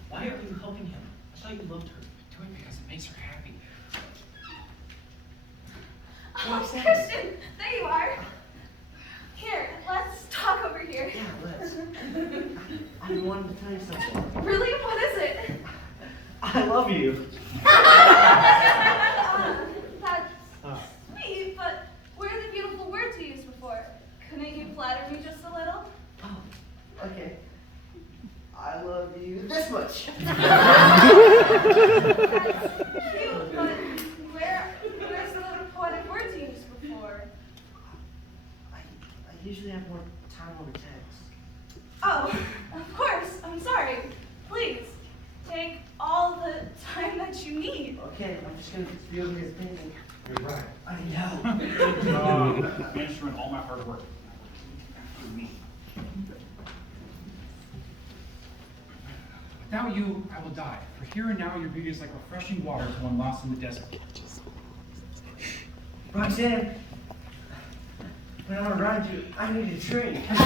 Why are you helping him? I thought you loved her. Do it because it makes her happy. Oh, Kirsten, there you are. Here, let's talk over here. Yeah, let's. I wanted to tell you something. Really? What is it? I love you. That's sweet, but where are the beautiful words you used before? Couldn't you flatter me just a little? Oh, okay. I love you this much. That's cute, but where's the little poetic words you used before? I usually have more time over text. Oh, of course. I'm sorry. Please, take all the time that you need. Okay, I'm just gonna be over his painting. You're right. I know. That instrument, all my hard work. Me. Without you, I will die. For here and now, your beauty is like refreshing water to one lost in the desert. Roxanne, when I'm around you, I need a drink. I'm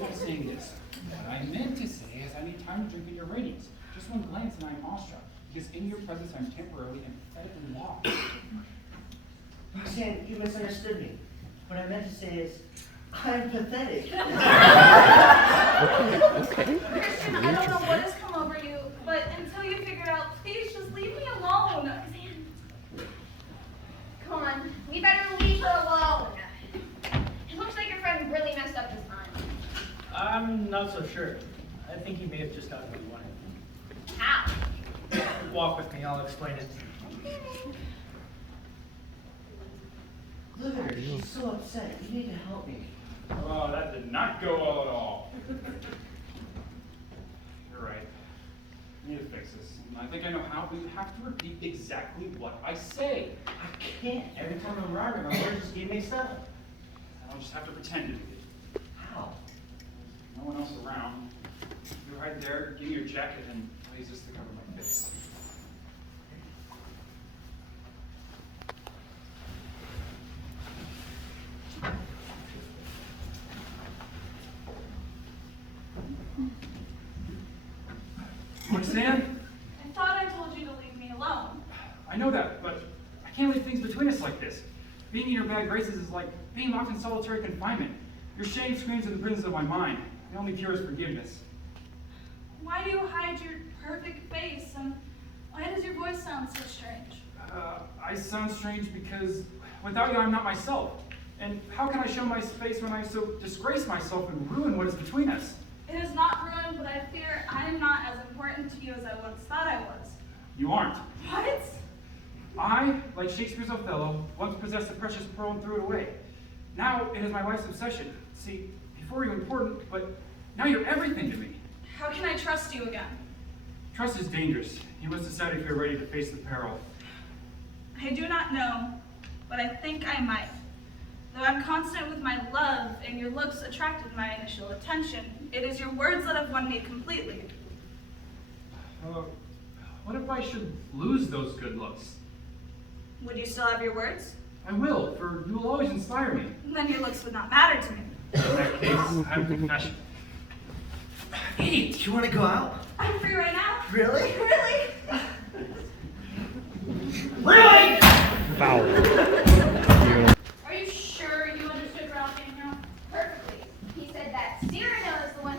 not saying this. What I meant to say is I need time to drink in your radiance. Just one glance and I am awestruck. Because in your presence, I'm temporarily and pathetically lost. Roxanne, you misunderstood me. What I meant to say is, I'm pathetic. Christian, I don't know what has come over you, but until you figure it out, please just leave me alone. Come on, we better leave her alone. It looks like your friend really messed up this time. I'm not so sure. I think he may have just gotten what he wanted. How? Walk with me, I'll explain it. Look at her, she's so upset. You need to help me. Oh, that did not go well at all. You're right. I need to fix this. I think I know how. We have to repeat exactly what I say. I can't. Every time I'm writing, my words just get mixed up. I'll just have to pretend to do it. How? No one else around. You're right there. Give me your jacket and I'll use this to cover my face. Roxanne? I thought I told you to leave me alone. I know that, but I can't leave things between us like this. Being in your bad graces is like being locked in solitary confinement. Your shame screams in the prisons of my mind. The only cure is forgiveness. Why do you hide your perfect face, and why does your voice sound so strange? I sound strange because without you, I'm not myself. And how can I show my face when I so disgrace myself and ruin what is between us? It is not ruined, but I fear I am not as important to you as I once thought I was. You aren't. What? I, like Shakespeare's Othello, once possessed a precious pearl and threw it away. Now it is my life's obsession. See, before you were important, but now you're everything to me. How can I trust you again? Trust is dangerous. You must decide if you're ready to face the peril. I do not know, but I think I might. Though I'm constant with my love, and your looks attracted my initial attention, it is your words that have won me completely. What if I should lose those good looks? Would you still have your words? I will, for you will always inspire me. Then your looks would not matter to me. In that case, I have a confession. Hey, do you want to go out? I'm free right now. Really? Really? Really? Are you sure you understood Ralph Daniel? Perfectly. He said that Cyrano is the one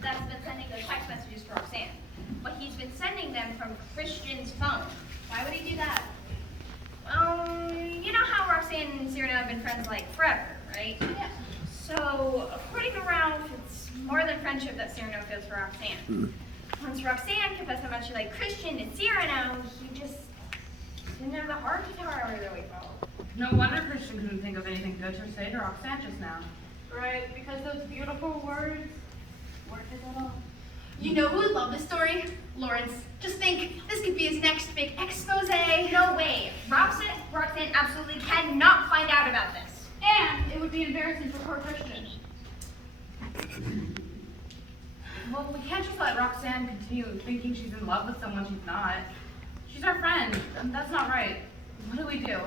that's been sending those text messages to Roxanne. But he's been sending them from Christian's phone. Why would he do that? You know how Roxanne and Cyrano have been friends like forever, right? Yeah. So, according to Ralph, it's more than friendship that Cyrano feels for Roxanne. Once Roxanne confessed how much she liked Christian and Cyrano, he just didn't have the heart to tell her that we felt. No wonder Christian couldn't think of anything good to say to Roxanne just now. Right, because those beautiful words weren't his at all. You know who would love this story? Lawrence. Just think, this could be his next big expose. No way. Roxanne absolutely cannot find out about this. And it would be embarrassing for poor Christian. Well, we can't just let Roxanne continue thinking she's in love with someone she's not. She's our friend, and that's not right. What do we do?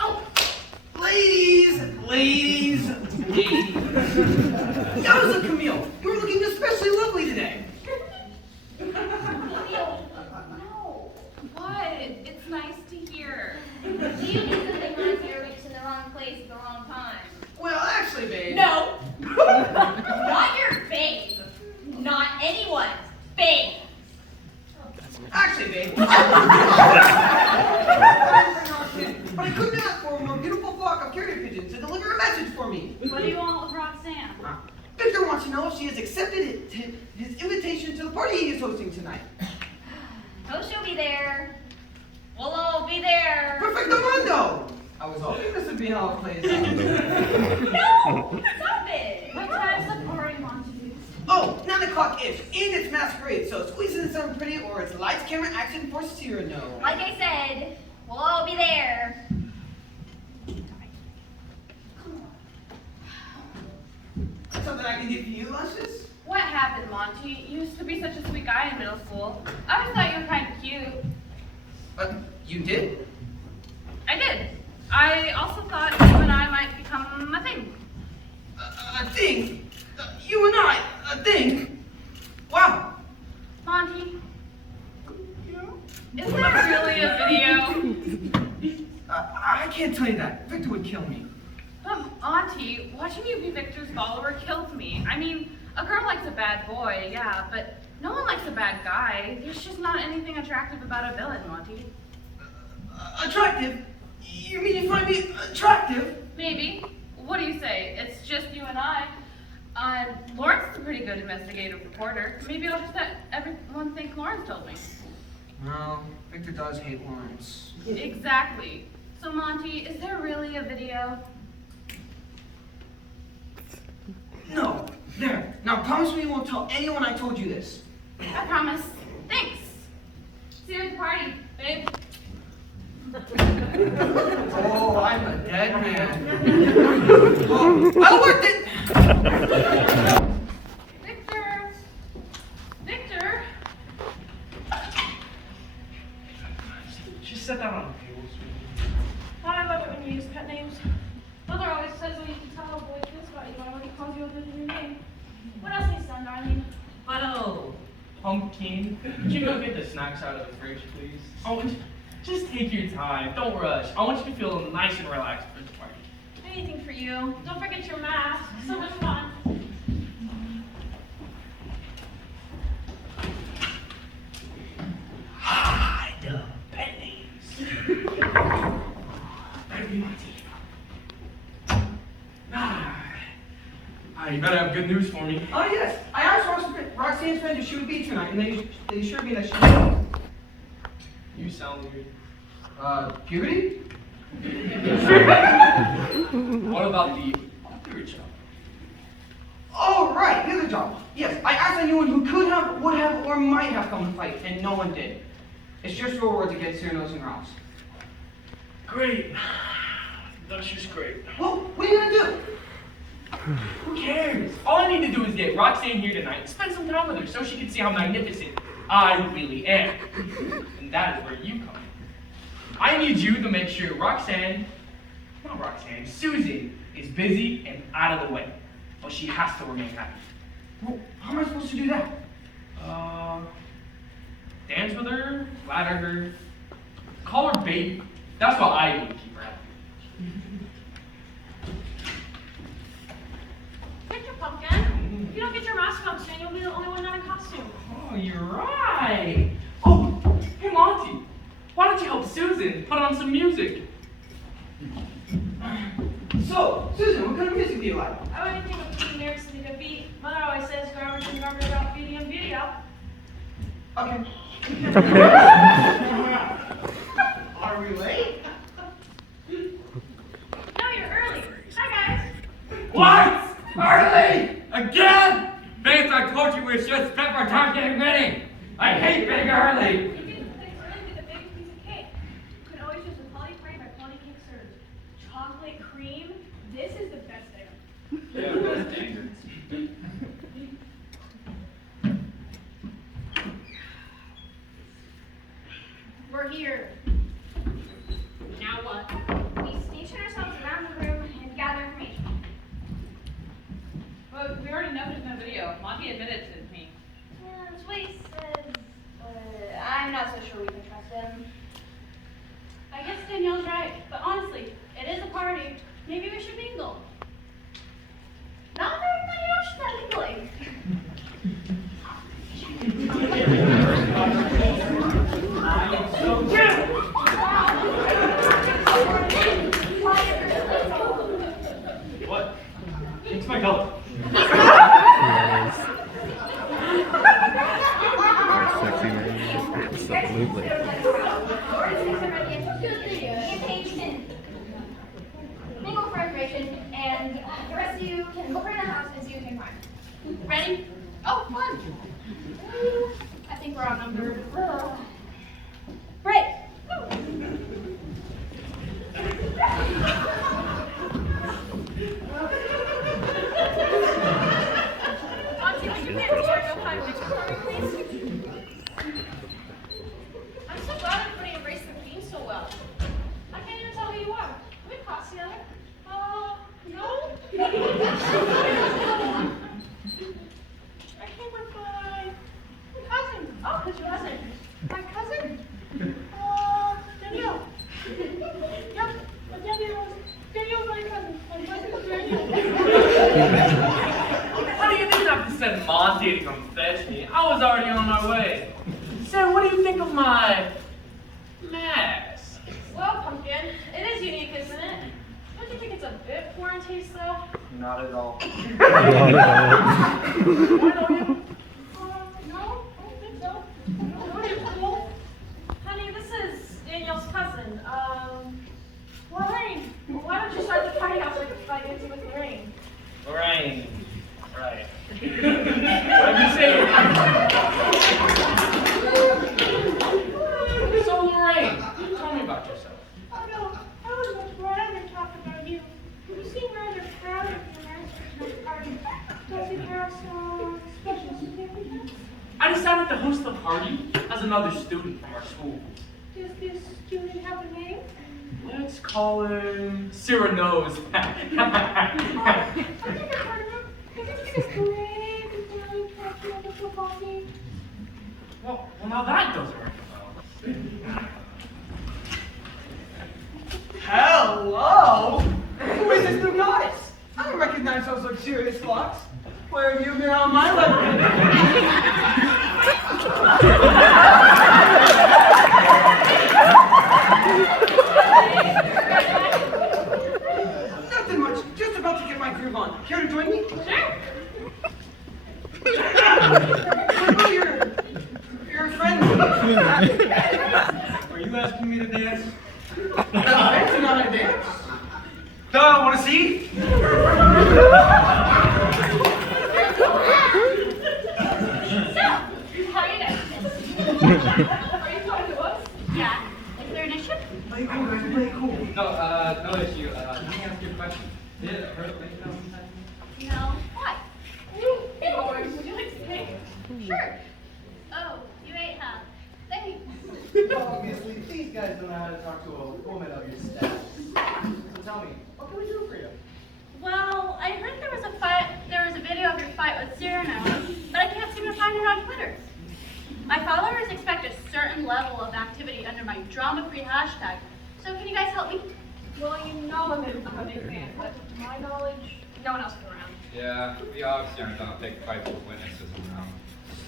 Oh! Ladies! Yowza, Camille! You're looking especially lovely today! No. What? It's nice to hear. Do you mean something reminds you of in the wrong place at the wrong time? Well, actually, babe. No. Not your babe. Not anyone's babe. Actually, babe. But I couldn't ask for a more beautiful flock of carrier pigeons to deliver a message for me. What do you want with Roxanne? Victor wants to know if she has accepted his invitation to the party he is hosting tonight. Oh, she'll be there. We'll all be there. Perfecto mundo! I was hoping this would be how it plays out. No! Stop it! What time's the party, Montague? Oh, 9 o'clock-ish, and it's masquerade, so squeeze in something pretty or it's lights, camera, action for Cyrano. Like I said, we'll all be there. Something I can do for you, Luscious? What happened, Monty? You used to be such a sweet guy in middle school. I always thought you were kind of cute. You did? I did. I also thought you and I might become a thing. A thing? You and I, a thing? Wow. Monty? Is there really a video? I can't tell you that. Victor would kill me. Auntie, watching you be Victor's follower killed me. I mean, a girl likes a bad boy, yeah, but no one likes a bad guy. There's just not anything attractive about a villain, Monty. Attractive? You mean you find me attractive? Maybe. What do you say? It's just you and I. Lawrence is a pretty good investigative reporter. Maybe I'll just let everyone think Lawrence told me. No, Victor does hate Lawrence. Exactly. So, Monty, is there really a video? No. There. Now promise me you won't tell anyone I told you this. I promise. Thanks. See you at the party, babe. Oh, I'm a dead man. Oh, I worked it! Victor! Victor! Just sit down on the table, sweetie. I love it when you use pet names. Mother always says when you can tell a boy feels about you when he calls you a good new name. What else needs done, darling? Oh, pumpkin. Could you go get the snacks out of the fridge, please? Oh, just take your time. Don't rush. I want you to feel nice and relaxed for the party. Anything for you. Don't forget your mask. So much fun. Hide the pennies. Better be my team. You better have good news for me. Oh, yes. I asked Roxanne's friend if she would be tonight, and they assured me that she would. You sound weird. Puberty? What about the other job? Oh, right, the other job. Yes, I asked anyone who could have, would have, or might have come to fight, and no one did. It's just your words against Cyrano's and Ralph's. Great. That's just great. Well, what are you gonna do? Who cares? All I need to do is get Roxanne here tonight and spend some time with her so she can see how magnificent I really am. And that is where you come in. I need you to make sure Susan is busy and out of the way. But she has to remain happy. Well, how am I supposed to do that? Dance with her, flatter her, call her baby. That's what I do to keep her happy. Victor Pumpkin, if you don't get your mask on soon, you'll be the only one not in costume. Oh, you're right. Oh, hey Monty, why don't you help Susan put on some music? So, Susan, what kind of music do you like? Oh, anything with the lyrics to the beat. Mother always says garbage and garbage out, beauty and beauty out. Okay. Are we late? No, you're early. Hi, guys. What? Early? Again? Vince, I told you we should spend our time getting ready. I hate being early. You didn't fix early with a big piece of cake. You could always use a Polly Frame by Polly Cake Serve. Chocolate cream. This is the best thing. Yeah, that's dangerous. We're here. Now what? We station ourselves around the room and gather information. Well, we already know there's no video. Monty admitted to me. Yeah, that's what he says. I'm not so sure we can trust him. I guess Danielle's right, but honestly, it is a party. Maybe we should mingle. Not very many options at mingling. What? It's my color. Sexy man. Absolutely. Mingle for information, and the rest of you can look around the house and see what you can find. Ready? Oh, fun! I think we're outnumbered. Break! Auntie, would you get Mario Pie picture for me, please? I'm so glad everybody embraced the theme so well. I can't even tell who you are. Can we cross together? No? I came with my cousin. Oh, who's your cousin? My cousin? Danielle. Yep, but Danielle's my cousin. My cousin's Danielle. How do you didn't have to send Monty to come fetch me? I was already on my way. Sarah, what do you think of my mask? Well, Pumpkin, it is unique, isn't it? Don't you think it's a bit poor in taste, though? Not at all. Not at all. Why don't you? No, I don't think so. Well, honey, this is Danielle's cousin. Lorraine. Why don't you start the party house by dancing with Lorraine? Lorraine. Right. Whatever you say. So, Lorraine, tell me about yourself. Oh no, I was much rather talk about you. You seem rather proud of your master's party. Does it have some special significance? I decided to host the party as another student from our school. Does this student have a name? Let's call him Cyrano de I think I've heard of him. Isn't he this great Italian captain of the football team? Well, now that doesn't ring a bell. Hello? Who is this new goddess? I don't recognize those luxurious locks. Where have you been on my level? Nothing much. Just about to get my groove on. Care to join me? Sure. Oh, you're a friend. Are you asking me to dance? Dance, not a dance. Duh, wanna see? So, how do you know? Are you talking to us? Yeah. Is there an issue? Play cool, guys. Play cool. No issue. Let me ask you a question. Did it hurt like that? No. Why? Would you like some cake? Sure. Oh, you ate half. Thanks. Obviously, these guys don't know how to talk to a woman of your status. So tell me, what can we do for you? Well, I heard there was a video of your fight with Cyrano, but I can't seem to find it on Twitter. My followers expect a certain level of activity under my drama-free hashtag, so can you guys help me? Well, you know I'm a big fan, but to my knowledge, no one else is around. Yeah, we obviously aren't gonna take a fight with witnesses around.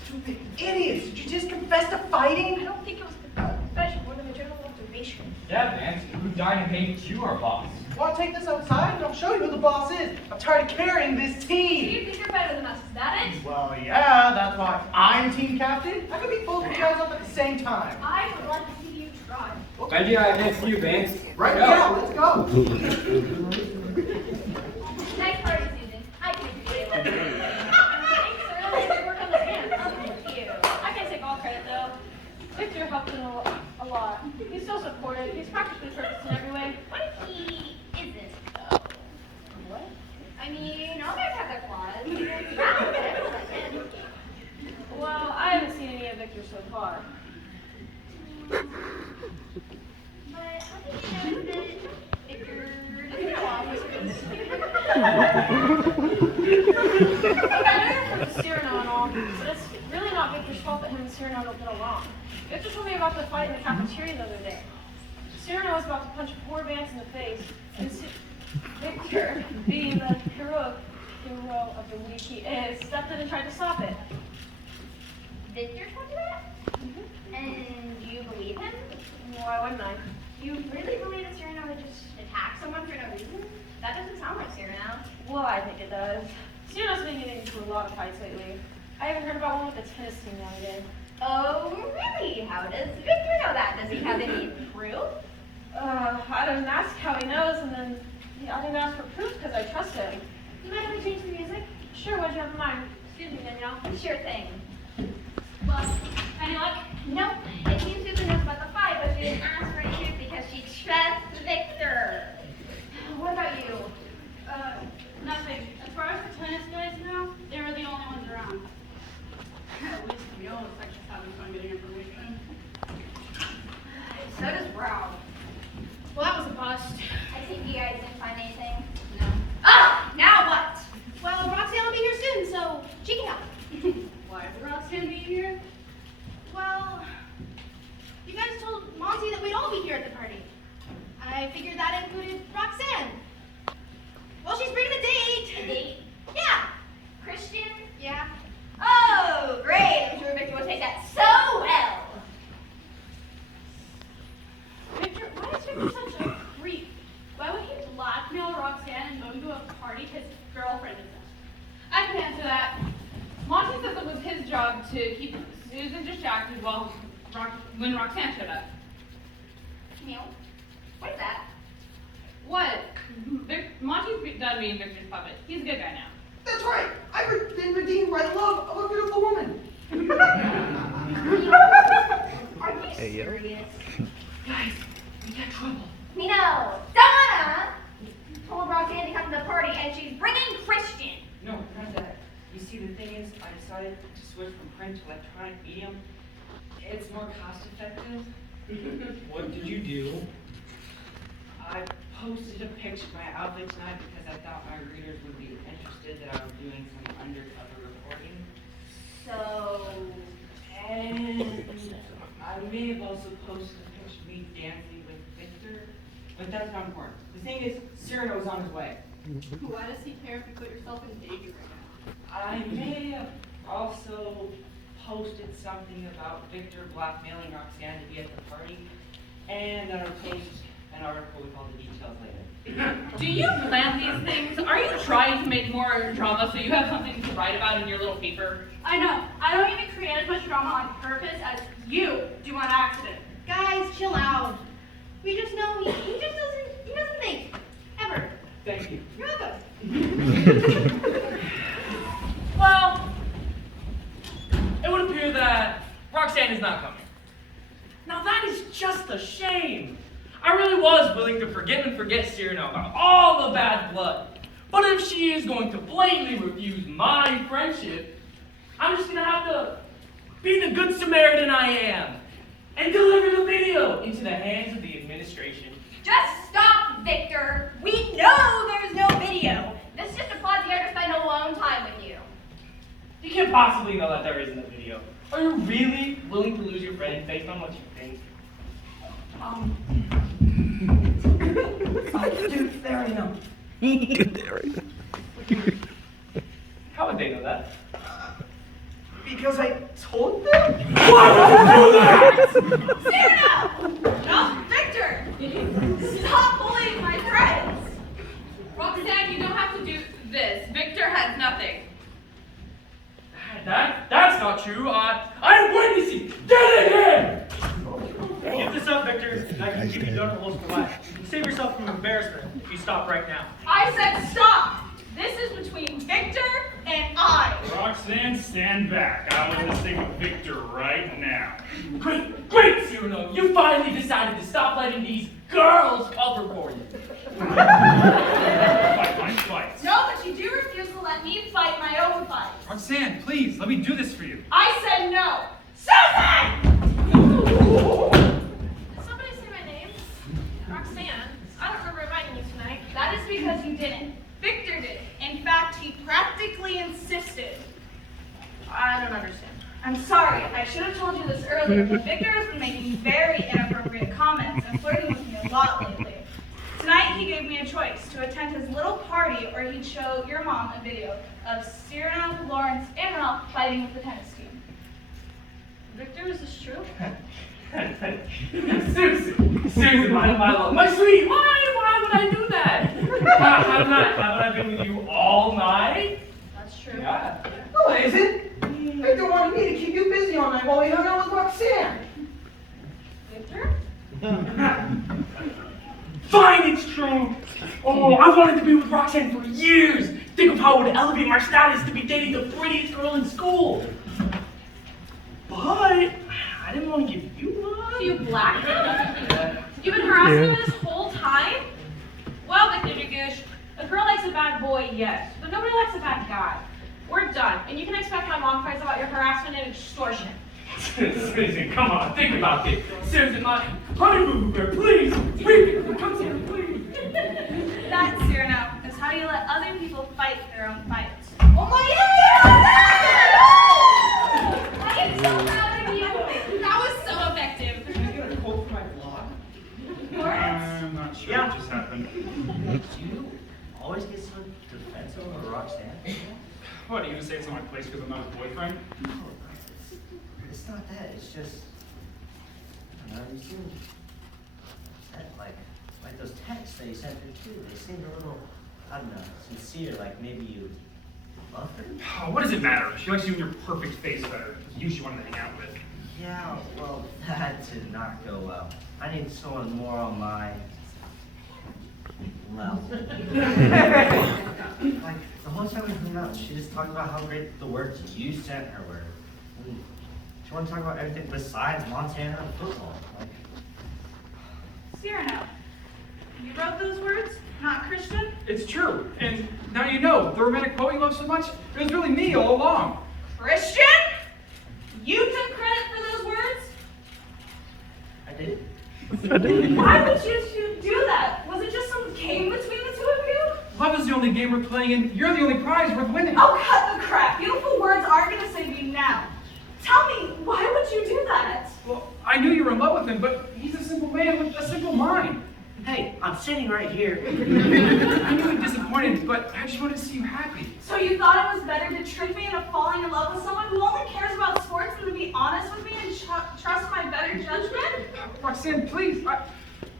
Stupid idiots! Did you just confess to fighting? I don't think it was a confession, more than a general observation. Yeah, Vance. Who died and hated you, our boss? Want to take this outside and I'll show you who the boss is. I'm tired of carrying this Do team. you think you're better than us? Is that it? Well, yeah, that's why I'm team captain. I could beat both of you guys up at the same time. I would like to see you try. Benji, I missed you, Vince. Right now, let's go. Nice party, Susan. I can appreciate it. Thanks, sir. Good work on the band. Thank you. I can't take all credit, though. Victor helped him a lot. He's so supportive. He's practically perfect in every way. What if he isn't, though? What? I mean, all guys have their flaws. He's proud of it. Well, I haven't seen any of Victor so far. But how did you know that Victor doesn't get along with I know you're from Cyrano and all, but it's really not Victor's fault that him and Cyrano don't get along. Victor told me about the fight in the cafeteria the other day. Cyrano was about to punch poor Vance in the face, and Victor, being the hero of the week he is, stepped in and tried to stop it. Victor told you that? And do you believe him? Why wouldn't I? You really believe that Cyrano would just attack someone for no reason? That doesn't sound like Cyrano. Well, I think it does. Cyrano's been getting into a lot of fights lately. I even heard about one with the tennis team the other day. Oh, really? How does Victor know that? Does he have any proof? I didn't ask how he knows, and then I didn't ask for proof because I trust him. You mind if we change the music? Sure, what'd you have in mind? Excuse me, Danielle. Sure thing. Well, any luck? Nope. It seems Susan knows about the fight, but she didn't ask for any proof because she trusts Victor. What about you? Nothing. As far as the tennis guys know, they were the only ones around. At least we all looks like she's having fun getting information. So does Brown. Well, that was a bust. I think you guys didn't find anything. No. Ah! Now what? Well, Roxanne will be here soon, so she can help. Why would Roxanne be here? Well, you guys told Monty that we'd all be here at the party. I figured that included Roxanne. Well, she's bringing a date. A date? Yeah. Christian? Yeah. Oh, great. I'm sure Victor will take that so well. Victor, why is Victor such a creep? Why would he blackmail Roxanne and go to a party his girlfriend is at? I can answer that. Monty says it was his job to keep Susan distracted when Roxanne showed up. Neil? What is that? What? Monty's done being Victor's puppet. He's a good guy now. That's right. I've been redeemed by the love of a beautiful woman. Are you serious? Guys, we got trouble. No. Donna told Roxanne to come to the party and she's bringing Christian. No, not that. You see, the thing is, I decided to switch from print to electronic medium. It's more cost effective. What did you do? I posted a picture of my outfit tonight because I thought my readers would be interested that I was doing some undercover reporting. So, And I may have also posted a picture of me dancing with Victor, but that's not important. The thing is, Cyrano's on his way. Why does he care if you put yourself in danger right I may have also posted something about Victor blackmailing Roxanne to be at the party, and then I'll post an article with all the details later. Do you plan these things? Are you trying to make more drama so you have something to write about in your little paper? I know. I don't even create as much drama on purpose as you do on accident. Guys, chill out. We just know he doesn't think. Ever. Thank you. You're welcome. Well, it would appear that Roxanne is not coming. Now that is just a shame. I really was willing to forgive and forget Cyrano about all the bad blood. But if she is going to blatantly refuse my friendship, I'm just gonna have to be the good Samaritan I am and deliver the video into the hands of the administration. just stop, Victor. We know there's no video. This just applauds the artist spend alone time with you. You can't possibly know that there isn't a video. Are you really willing to lose your friend based on what you think? Dude, there I am. How would they know that? Because I told them? Cyrano! No, Victor! Stop bullying my friends! not true. I am witnessing. Get in here! Get this up, Victor. I can keep you donut holes for life. Save yourself from embarrassment if you stop right now. I said stop! This is between Victor and I. Roxanne, stand back. I want this thing with Victor right now. Great, Cyrano. You finally decided to stop letting these girls cover for you. Fight. No, but you do refuse to let me fight my own fight. Roxanne, please, let me do this for you. I said no. Susan! Did somebody say my name? Roxanne. I don't remember inviting you tonight. That is because you didn't. Victor did. In fact, he practically insisted. I don't understand. I'm sorry. I should have told you this earlier, but Victor has been making very inappropriate comments and flirting with me a lot lately. Tonight, he gave me a choice to attend his little party or he'd show your mom a video of Cyrano, Lawrence, and Ralph fighting with the tennis team. Victor, is this true? Susan, my sweetie, why would I do that? Haven't I been with you all night? That's true. Yeah. No, it isn't. Victor wanted me to keep you busy all night while we hung out with Roxanne. Victor? Fine, it's true. Oh, I wanted to be with Roxanne for years. Think of how it would elevate my status to be dating the prettiest girl in school. But I didn't want to give you up. So you blacked him? You've been harassing him this whole time? Well, Victor Degouche, a girl likes a bad boy, yes, but nobody likes a bad guy. We're done, and you can expect my mom cries about your harassment and extortion. Susan, come on, think about this. Susan, my honeymoon bear, please. Come here, please. That, Cyrano, is how you let other people fight their own fights. Oh my God! I am so proud of you. That was so effective. Can I get a quote for my vlog? I'm not sure what just happened. Do you always get so defensive over Roxanne? What, are you gonna say it's not my place because I'm not his boyfriend? No, it's not that. It's just, I don't know, you seem, like those texts that you sent her too. They seemed a little, I don't know, sincere, like maybe you love her? Oh, what does it matter? She likes you and your perfect face better. It's you she wanted to hang out with. Yeah, well, that did not go well. I need someone more on my level. Like, the whole time we hung out, she just talked about how great the words you sent her were. And she wanted to talk about everything besides Montana and football. Like, Cyrano, you wrote those words, not Christian? It's true. And now you know, the romantic poet you love so much, it was really me all along. Christian? You took credit for those words? I did. Why would you two do that? Was it just some game between the two of you? Love is the only game we're playing, and you're the only prize worth winning. Oh, cut the crap. Beautiful words aren't going to save you now. Tell me, why would you do that? Well, I knew you were in love with him, but he's a simple man with a simple mind. Hey, I'm sitting right here. I knew you'd be disappointed, but I just wanted to see you happy. So you thought it was better to trick me into falling in love with someone who only cares about sports than to be honest with me and trust my better judgment? Roxanne, please,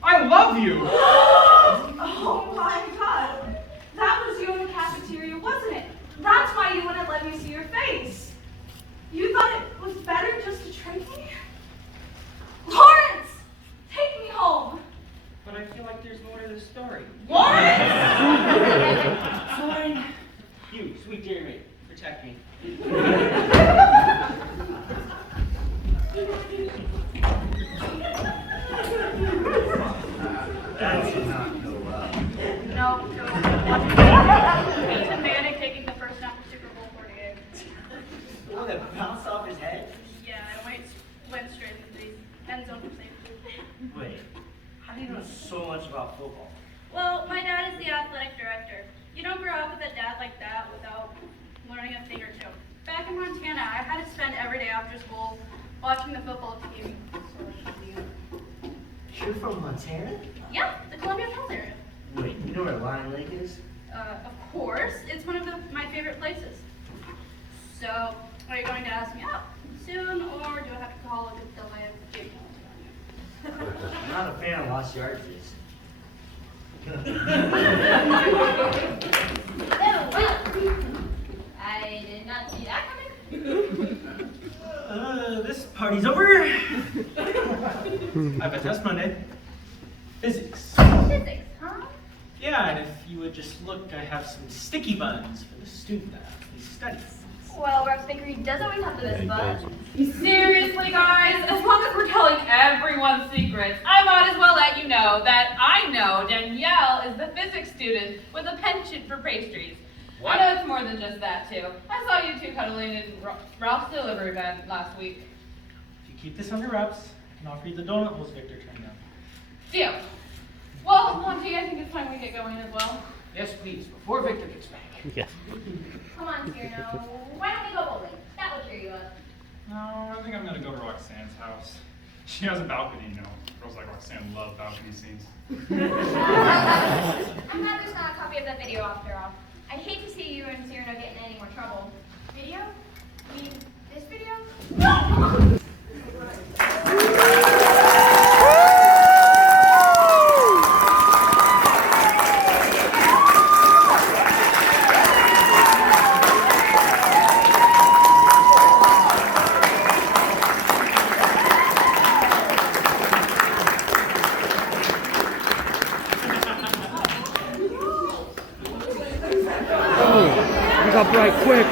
I love you. Oh my God. That was you in the cafeteria, wasn't it? That's why you wouldn't let me see your face. You thought it was better just to trick me? Lawrence! Take me home! But I feel like there's more to the story. Lawrence! Fine. You, sweet dear mate, protect me. That did not go well. No, it was Peyton Manning taking the first down for Super Bowl 48. Oh, that bounced off his head? Yeah, it went straight into the end zone for safety. Wait, how do you know so much about football? Well, my dad is the athletic director. You don't grow up with a dad like that without learning a thing or two. Back in Montana, I had to spend every day after school watching the football team. You're from Montana? Yeah, the Columbia Hills area. Wait, you know where Lion Lake is? Of course. It's one of my favorite places. So, are you going to ask me out soon, or do I have to call a good delay of the game? I'm not a fan of lost yardages. Oh, well, I did not see that coming. This party's over. I have a test Monday. Physics. Physics, huh? Yeah, and if you would just look, I have some sticky buns for the student that actually studies. Well, Rex Bakery does always have the best buns. Seriously, guys, as long as we're telling everyone's secrets, I might as well let you know that I know Danielle is the physics student with a penchant for pastries. What? I know it's more than just that, too. I saw you two cuddling in Ralph's delivery van last week. If you keep this under wraps, I can offer you the donut holes Victor turned down. Deal. Well, Monty, I think it's time we get going as well. Yes, please, before Victor gets back. Yes. Come on, Cyrano. Why don't we go bowling? That will cheer you up. No, I think I'm gonna go to Roxanne's house. She has a balcony, you know. Girls like Roxanne love balcony scenes. I'm glad there's not a copy of that video after all. I'd hate to see you and Cyrano get in any more trouble. Video? You mean this video? Oh, you got bright quick.